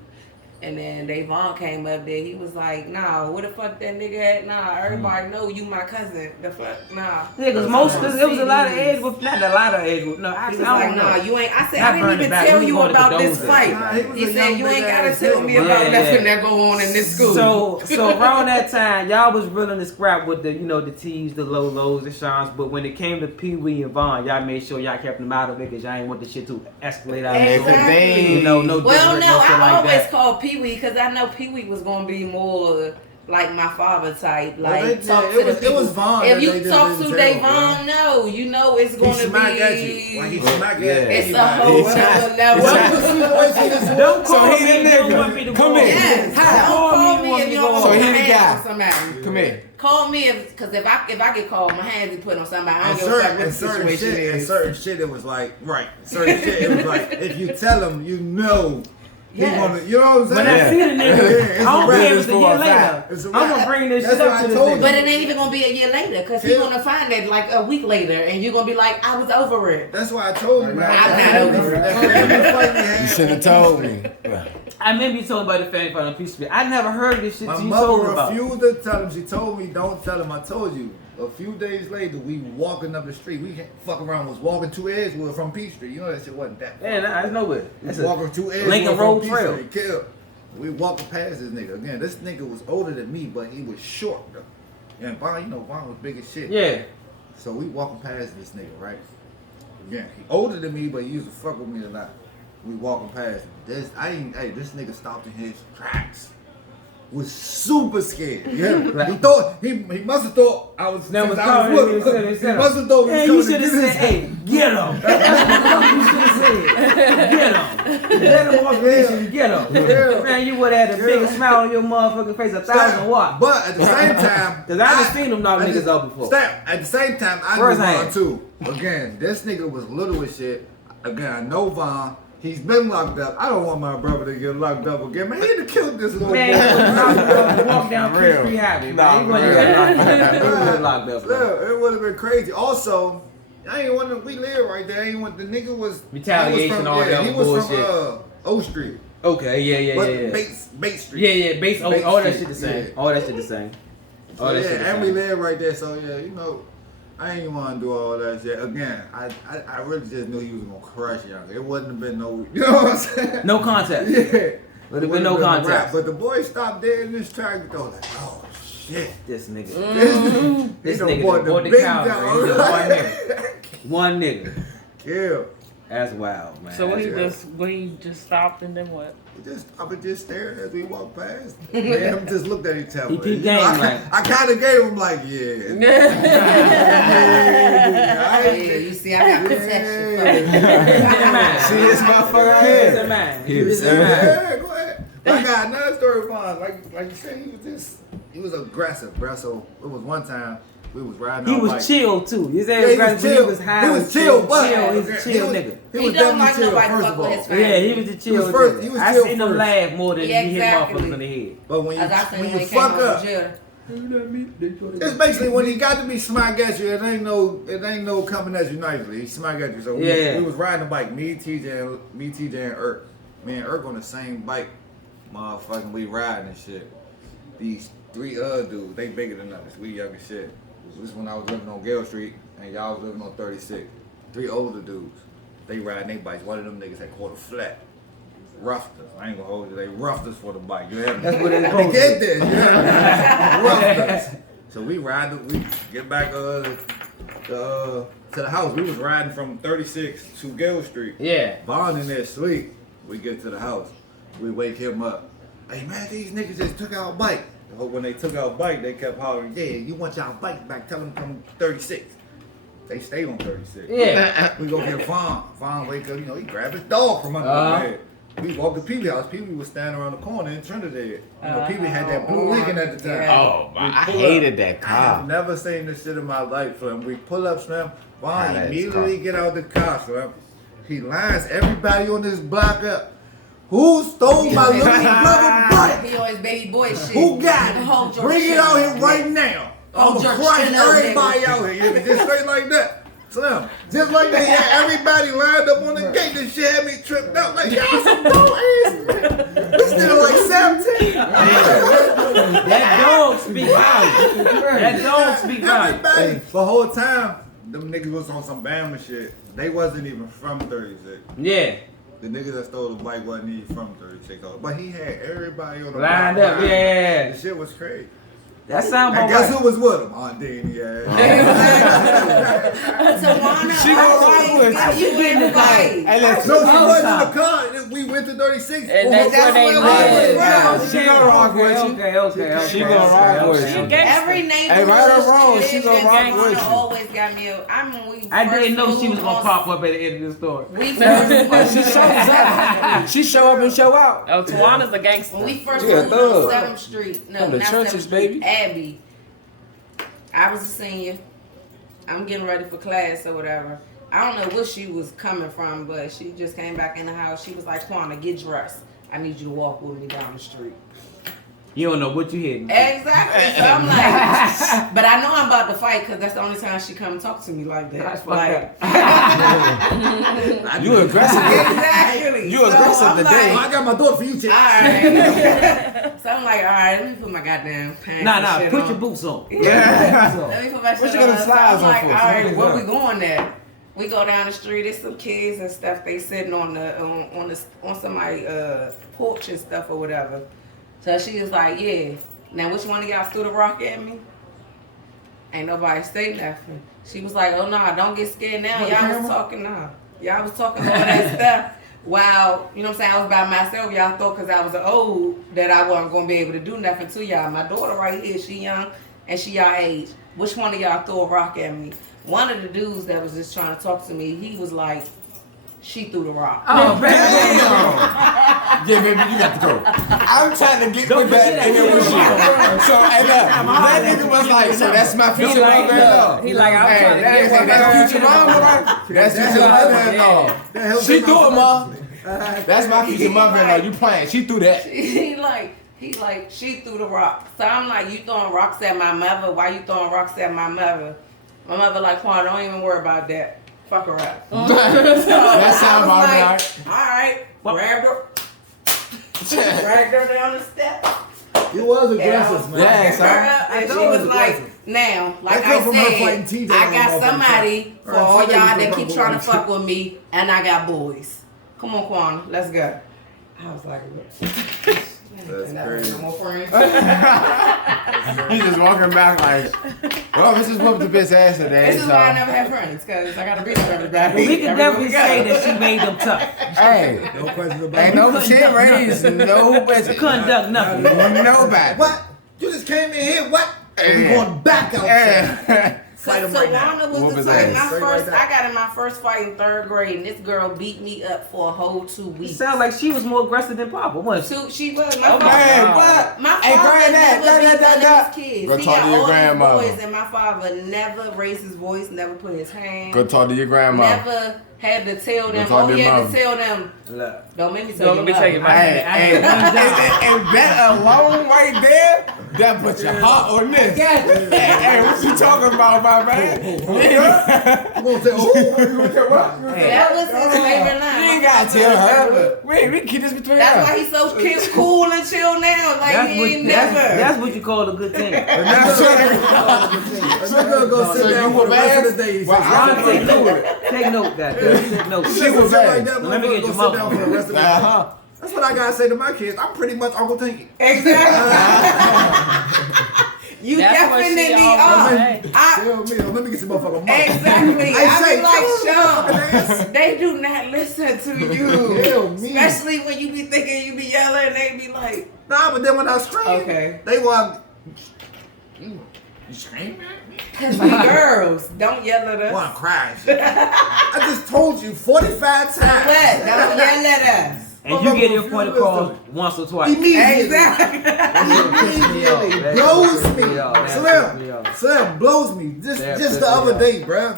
And then Davon came up there. He was like, nah, what the fuck that nigga at? Nah, everybody know you my cousin. The fuck? Nah. Yeah, because most of it was a lot of edge with, not a lot of edge with, no, I He was don't like, know. nah, you ain't. I said, Not I didn't burn it even back. tell We you going to about this condone fight. it. Nah, he was He a said, young you ain't big gotta ass tell nigga, me bro. about Yeah, nothing yeah. that go on in this school. So around that time, y'all was willing to scrap with the, you know, the T's, the low lows, the shines, but when it came to Pee Wee and Vaughn, y'all made sure y'all kept them out of it because y'all ain't want the shit to escalate out Exactly. of They- you know, no Well, different, no, shit I like always that. called Pee Wee because I know Pee Wee was gonna be more like my father type. Well, Like they- talk yeah, to it was- the people. it was Vaughn If that you they just talk to didn't tell, Davon, no, you know it's He gonna smack be. at you. Like he smack Yeah. at It's a anybody. whole Well, nother level. Don't So call he me the if you don't nigga. want me to Come go. in. Yes, How? don't call me want if me you to don't go. want So to he put the my guy. hands on somebody. Come here. Call me because if I get called, my hands be put on somebody. I And don't give a fuck certain, what and the certain situation shit, and is. certain shit, it was like, right. Certain shit, it was like, if you tell him, you know, he Yes. gonna, you know what I'm When saying? I see the nigga, it's I don't a care rap. if it's a year later. It's a I'm rap. gonna bring this That's shit what up I to this told nigga. you. But it ain't even gonna be a year later because he's Yeah. gonna find it like a week later, and you're gonna be like, I was over it. That's why I told you, man. I'm not over it. That family fight we had. You should have told me. I remember you told about the family fight on Peace Street. I never heard this shit My till you told me mother about. refused to tell him. She told me, don't tell him. I told you. A few days later, we walking up the street. We fuck around, was walking to Edgewood from Peace Street. You know that shit wasn't that far. Yeah, nah, it's nowhere. That's We walking to Edgewood Lincoln from Road Peace Trail. Street. Kill. We walking past this nigga. Again, this nigga was older than me, but he was short though. And Vaughn, you know, Vaughn was big as shit. Yeah. So we walking past this nigga, right? Again, he older than me, but he used to fuck with me a lot. We walking past him. This nigga stopped in his tracks. Was super scared. Yeah, he thought he must have thought I was. That was since I coming, was he with said- him. he He said- must have thought. Yeah, you should have said, "Hey, get him." That's what you should have said. Get him. Let him off this and get him. Yeah. Man, you would have had the Yeah. biggest smile on your motherfucking face 1,000 watts. But at the same time, Cause I done seen them knock I niggas just- out before. Stop. At the same time, I First knew Vaughn hand. too. Again, this nigga was little as shit. Again, I know Vaughn. He's been locked up. I don't want my brother to get locked up again. Man, he'd have killed this little Man, boy. he was locked up, walk down Peace Real. Street happy. Nah, Man, he wasn't real. even locked up. He was locked up. Man. Yeah, it would have been crazy. Also, I ain't want to. We live right there. I ain't want the nigga was Retaliation, he was from, all that he was bullshit. from O Street, Okay, yeah. but Base Street. Yeah, base. All Base that Street, shit the same. yeah. All that shit the same. So, All that yeah, shit the and we same. live right there. So yeah, you know, I ain't want to do all that shit again. I really just knew he was gonna crush young. It wouldn't have been no, you know what I'm saying? No contact. Yeah, Would have been Wouldn't no a rap. contact. But the boy stopped dead in his track. I was like, oh shit. This nigga. This This done nigga bought done bought the big cow. down. Man. One nigga. Yeah. That's wild, man. So when he just stopped and then what? I would just stare as we walked past. Man, just looked at each other. He peeped You know, game like. I kind of gave him like, yeah. Yeah, you see, I got protection. See this motherfucker right He's a here. man. He was Yeah, go ahead. I got another story for him. Like you said, he was aggressive, bro. So it was one time we was riding. He our was bike. chill too. You said Yeah, he was chill. He was high. He was chill, but He's a chill nigga. He He was don't like definitely chill, nobody first fuck of with all. his friends. Yeah, he was the chill first- nigga. he was I chill seen him first. laugh more than Yeah, he hit exactly. motherfuckers on the head. But when As I said, you when he came fuck out up, of jail. it's basically when he got to be smack at you. It ain't no coming at you nicely. He smack at you. So Yeah. we was riding a bike. Me, TJ, and Irk. Me and Irk on the same bike. Motherfucking, we riding and shit. These 3 other dudes, they bigger than us. We young as shit. This was when I was living on Gale Street and y'all was living on 36. 3 older dudes. They riding their bikes. One of them niggas had caught a flat. Roughed us. I ain't gonna hold you. They roughed us for the bike. You hear me? That's what it's They supposed to get this. You hear me? Roughed us. So we get back to the house. We was riding from 36 to Gale Street. Yeah. Bond in there sleep. We get to the house. We wake him up. Hey man, these niggas just took our bike. But when they took our bike, they kept hollering, yeah, you want y'all bike back, tell them come 36. They stayed on 36. Yeah. We go get Vaughn. Vaughn wake up, he grabbed his dog from under the bed. We walked to Pee Wee house. Pee Wee was standing around the corner in Trinidad. You know, Pee Wee had that blue Lincoln at the time. Yeah. Oh, my, I pull hated up. that I car. have never seen this shit in my life, Slim. We pull up, Slim. Vaughn that's immediately tough. get out the car, Slim. He lines everybody on this block up. Who stole my little brother bike? He always baby boy shit. Who got Hold it? your Bring shit it out up, here nigga. right now. Hold I'm your gonna crush shit up, everybody nigga. out here. Just straight like that. Slim, just like that, yeah, everybody lined up on the gate. This shit had me tripped out. Like, y'all some dope ass. We still like 17. That dog speak volume. That dog speak volume. Everybody. The whole time, them niggas was on some Bama shit. They wasn't even from 36. Yeah. The nigga that stole the bike wasn't even from 36. But he had everybody on the Lined block up, lined yeah. The shit was crazy. That sound And about guess right. who was with him? Aunt Danny, yeah. Tawana, She gonna rock with you. you in the bike. Hey, let's No, she wasn't in the car. We went to 36. And that's where they where live. She gonna rock with you. Okay. She gonna rock with She you. a gangster. Every neighborhood. Hey, right or wrong, she gonna rock with you. Always got me. I mean, we. I didn't know first she was moved gonna on- pop up at the end of the story. We first moved She shows up. She show up and show out. Oh, Tawana's a gangster. When we first She a moved on thug. 7th Street, no, From the not churches, 7th baby. Street, Abbey. I was a senior. I'm getting ready for class or whatever. I don't know where she was coming from, but she just came back in the house. She was like, Kwana, get dressed. I need you to walk with me down the street. You don't know what you hitting. Exactly. So I'm like, but I know I'm about to fight because that's the only time she come and talk to me like that. That's Like, You aggressive. exactly. You aggressive I'm today. I got my door for you, chick. Alright. So I'm like, alright, let me put my goddamn pants. Nah, and shit put on. your boots on. Let me put my shit What you on. got the slides so on I'm for? like, alright, What where is we going there? We go down the street. There's some kids and stuff. They sitting on the on somebody's porch and stuff or whatever. So she was like, yeah. Now which one of y'all threw the rock at me? Ain't nobody say nothing. She was like, oh no, don't get scared now. Y'all was talking now. Y'all was talking all that stuff. Wow, you know what I'm saying? I was by myself. Y'all thought because I was old that I wasn't gonna be able to do nothing to y'all. My daughter right here, she young and she y'all age. Which one of y'all threw a rock at me? One of the dudes that was just trying to talk to me, he was like, she threw the rock. Oh, baby. Yeah, baby, you got to go. I'm trying to get Don't with that, forget and it was you. that. So, hey, look, that nigga was like, so that's my future mother-in-law. He like, I'm trying to get Hey, with that's her. future mama, right? That's future mother-in-law. She threw it, ma. That's my future mother-in-law. You playing? She threw that. He like, she threw the rock. So I'm like, you throwing rocks at my mother? Why you throwing rocks at my mother? My mother like, Quan, don't even worry about that. Fuck her up. So That sound I about was right. like, all right, dragged her down the steps. You was And I aggressive, was man. Yeah, fucking son. her up, and That she was was like, aggressive. now, like That I come from her fighting said, TJ I on got the somebody motherfucker. for all Somebody y'all from that keep Purple trying to Woods. fuck with me, and I got boys. Come on, Quan, let's go. I was like, what? That's crazy. No more friends. He's just walking back like, well, this is whooped the bitch ass today. This is why I never had friends, because I got to beat up everybody. We can definitely say that she made them tough. Hey, No question about ain't it. no shit raised, no bitch. Conduct nothing. Nobody. What? You just came in here, what? So we Yeah. going back outside. Yeah. Fight So him right now. Tawana Whoop was his the type. ass. My Straight first, like that. I got in my first fight in 3rd grade, and this girl beat me up for a whole 2 It weeks. sounds like she was more aggressive than Papa, wasn't she? She was. My Okay. father, Hey, what? my Hey, father granddad, never beat none da. of his kids. Go He talk got to your all grandmother. these boys, and my father never raised his voice, never put his hand, Go talk to your grandma. never had to tell them. talk to Oh, he your had mom. to tell them. Look. Don't make me tell Don't you. let me tell you my Hey, and that alone right there, that put your heart on this. Hey, what you talking about, my man? You gonna say, That was his favorite line. You ain't gotta tell her. We can keep this between That's us. why he's so cool and chill now. Like That's he what, ain't that's, never. that's what you call a good team. That girl go sit down for the rest of the day. Well, Ron, take note. Take note, goddamn. Take note. She was bad. like that. Let me Motherfucker get go your sit mouth down on for the rest of the day. Uh-huh. That's what I gotta say to my kids. I'm pretty much Uncle Tinky. Exactly. You That's what she definitely always are. say. Tell me, let me get some motherfucking money. Exactly. I say, be like, tell Sean, they do not listen to you. Tell me. Especially when you be thinking you be yelling and they be like, Nah, but then when I scream, okay. they want. You screaming at me? Because we girls, don't yell at us. Want to cry. I just told you 45 times. What? Don't yell at us. And you get your point across once or twice. Immediately. Exactly. Immediately. That Blows pisses me. me off. That pisses me Slim. off. Slim blows me. That Just pisses the other me day, bruh.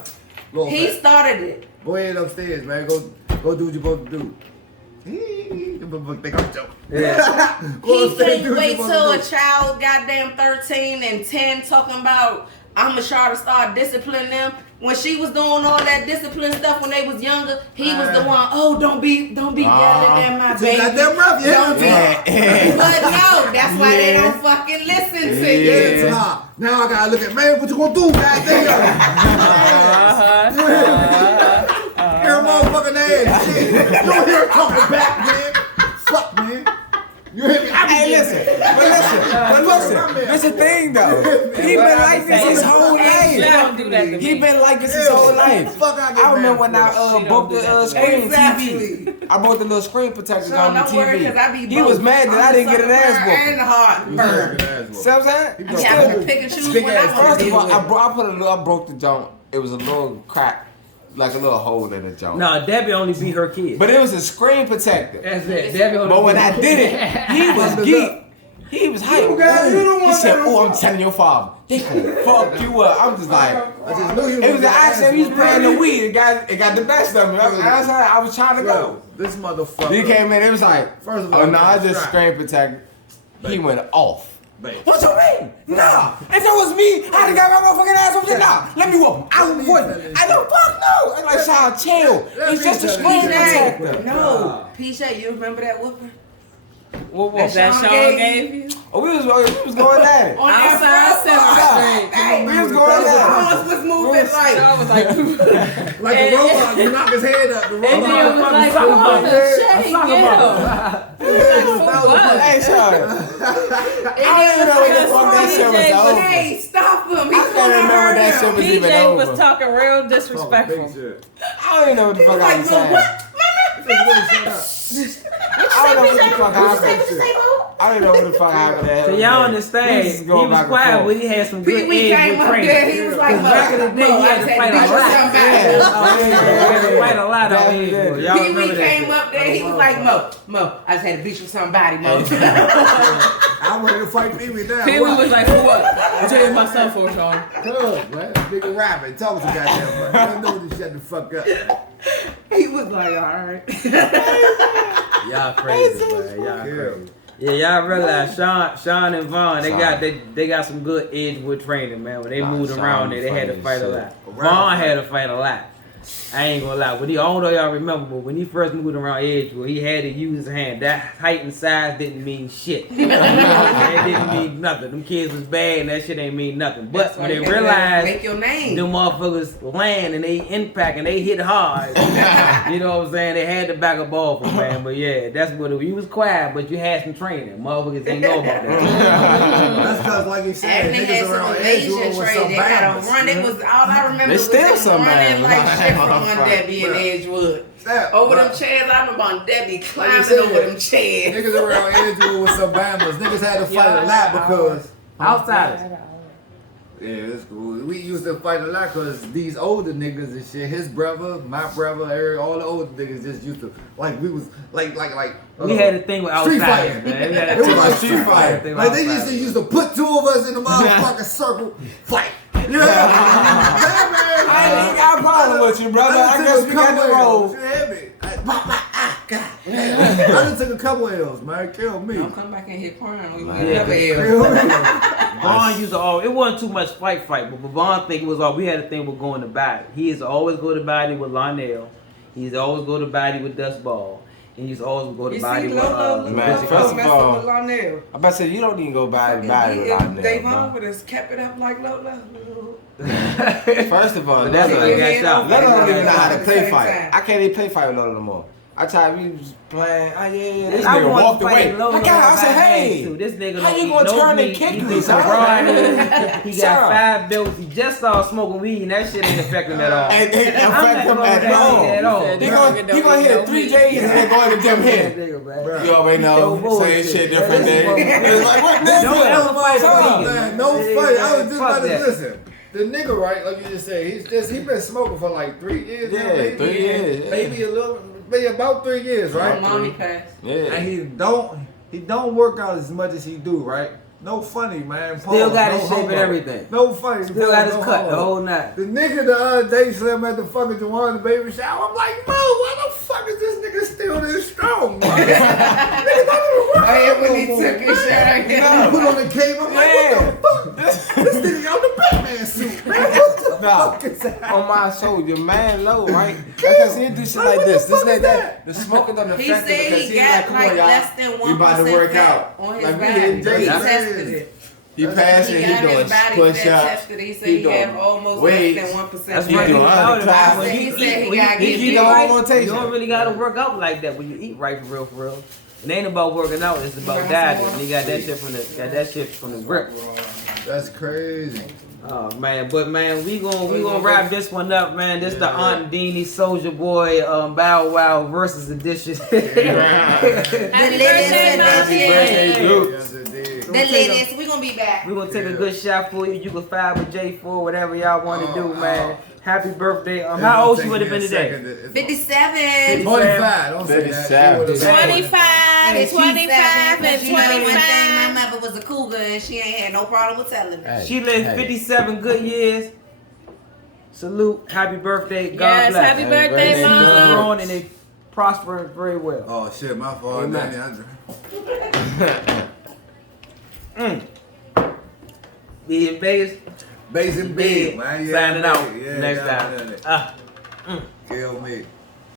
Go He back. started it. Go ahead upstairs, man. Go do what you're supposed to do. Think I'm joking. Yeah. Go He upstairs, do can't what you're wait supposed till to a do. child goddamn 13 and 10 talking about I'ma try to start disciplining them. When she was doing all that discipline stuff when they was younger, he was the one, oh, don't be yelling at my Just baby. got that rough, yeah. Don't be. But no, that's why they don't fucking listen to you. Yeah, it's hard. Now I gotta look at, man, what you gonna do, goddamn? Hear a motherfucking ass shit. You don't hear her talking back, man. Fuck, man. You hear me? Hey, listen. But listen. This the thing, though. He been like this his whole She life. don't do that to He me. been like this his whole life. Fuck, I remember when I broke the screen Exactly. TV. I broke the little screen protectors So on the don't worry, because I TV. be He was both. mad that I didn't get an ass whooping. And the heart burn. See what I'm saying? I have to pick and choose when I want First to of deal all, with it. I broke the joint. It was a little crack, like a little hole in the joint. No, Debbie only beat her kid. But it was a screen protector. That's it. Debbie only But when beat I her did kid. it, he was geek. He was hype. He said, "Oh, I'm telling your father, they gonna fuck you up." I'm just like, I just knew you it was an accident. He was playing the weed. weed. It got the best of me. I was trying to go. This motherfucker. He came in. It was like, First of all, oh no, I he's just strapped. screen protector. He went off. Babe. What you mean? Nah. If it was me, I'd have got my motherfucking ass over there. Nah, let me whoop him. I wouldn't. I don't fuck no. I'm like, child, chill. It's just a screen protector. No, PJ, you remember that whooper? What? That Sean gave you? Oh, we was going at it. On that Outside first Center Hey, We was going at Hans was moving like. I was like, Like a robot, you knock his head up. The and then it robot. was like, Suck come on, about Shay, Suck get about him. What? Hey, Sean. I don't even know what the fuck that shit was over. Hey, stop him. I He's can't gonna remember hurt that him. shit was even PJ was over. talking real Big disrespectful. shit. I don't even know what the fuck I was saying. I don't know what the fuck happened. I don't know what the fuck happened. So y'all understand, he was quiet, but he had some good We edge came with up there, training. he was like, Back in the day, he had to fight a lot. He had to fight a lot out here. boy. Y'all Pee Wee remember that came shit. up there, he was like, Mo, I just had to beat you with somebody, Mo. I'm ready to fight Pee Wee now. Pee Wee was like, for what? What you hit myself for, Sean? Good, man. Nigga rapping. Talk to goddamn man. I know this shut the fuck up. He was like, alright. Y'all crazy, man. Y'all crazy. Yeah, y'all realize Sean and Vaughn, they got some good Edgewood training, man. When they moved Sean around there, they had to funny fight as a shit. lot. Vaughn had to fight a lot. I ain't gonna lie. When I don't know y'all remember, but when he first moved around Edgewood, he had to use his hand. That height and size didn't mean shit. It didn't mean nothing. Them kids was bad and that shit ain't mean nothing. But when they realized Make your name. them motherfuckers land and they impact and they hit hard, You know what I'm saying? They had to back up off him, man. But yeah, that's what it was. You was quiet, but you had some training. Motherfuckers ain't know about that. That's because, like you said, And they niggas had some around Asian Edgewood with trade. some They had a Bambas. run. It was all I remember They was still them some running man. like shit from on Debbie and Edgewood. Over them chairs, I remember on Debbie climbing said, over them chairs. Niggas around Edgewood with some Bambas. Niggas had to fight a lot because. Outsiders. Yeah, that's cool. We used to fight a lot because these older niggas and shit, his brother, my brother, Eric, all the older niggas just used to, like, we was, like. We had a thing with Street outsiders, fighting. man. We had a It was thing like with street fighting. Like, they used to put two of us in the motherfucking circle, fight. You know what I mean? I ain't got a problem with you, brother. I guess we got the roll. You hear me? I done took a couple L's, man. Kill me. Don't come back in here crying. We Yeah. never Vaughn used to always, it wasn't too much fight, but Vaughn think it was all, we had a thing with going to body. He used to always go to body with Lionel. He used to always go to body with Dust Ball. And he used to always go to body with Man, first of all, Lionel. I about to say, you don't even go by with If Lionel, Davon bro. would have kept it up like Lola. First of all, But that's Lola what he got shot. don't even know how to At the play same fight. time. I can't even play fight with Lola no more. I tried, we was playing, this I nigga wanted walked to fight away. Lola I said, if I hey, had to. This nigga how don't you eat gonna no turn and meat. kick He me, thinks son? karate. He Son. got 5 bills. He just started smoking weed, and that shit ain't affect him at all. And they I'm affect not him going at all. at all. He gonna hit 3 J's and then go in the gym here. Nigga, You already know, same shit, different day. It's like, what Don't nigga? ever fight Son. a vegan. Man, no fight. I was just Fuck about to that. listen. The nigga, right, like you just said, he been smoking for like 3 years. Yeah, now, maybe, 3 years, yeah. Maybe a little, maybe about 3 years, right? My mommy passed. Yeah. And he don't work out as much as he do, right? No funny, man. Still Pause, got no his shape and homo. everything. No funny. Still got his no cut homo. the whole night. The nigga the other day slam at the fucking Jawan baby shower. I'm like, Mo, why the fuck is this nigga still this strong, man? Nigga, Oh, yeah, when he took his shirt out. I put on the cape. I'm like, what the fuck? This nigga got the Batman suit, man. What the fuck is that? On my soul, your man low, right? Because he do shit like what this. the This fuck is nigga, that? the smoking don't He affect him said because he he's like, got come like on, y'all. less than 1% We about to work fat out. on his Like, we body. hitting He J's. tested it. He passing, He he got his doing body push fat ups. tested. He said he have almost weights. less than 1%. That's He right. doing When underclass. you He eat- said he when gotta you get eat big. right, rotation. you don't really gotta work out like that when you eat right for real. It ain't about working out. It's about dieting. You got that shit from the grip. That's crazy. Oh man, but man, we gonna wrap this one up, man. This the Aunt Deanie Soldier Boy Bow Wow versus edition. The ladies, we gonna be back. We're gonna take a good shot for you. You can file with J4, whatever y'all want to do, man. Happy birthday. How old you would have been today? 57. 25. Don't say that. 25 and 25 and You know, one thing, my 25. mother was a cougar and she ain't had no problem with telling me. She lived 57 good years. Salute. Happy birthday. God Yes, bless. happy birthday, They Mom. growing and they prospering very well. Oh shit, my fault. B&Base Base and big, man. Yeah, signing out yeah, next yeah, time. Kill me.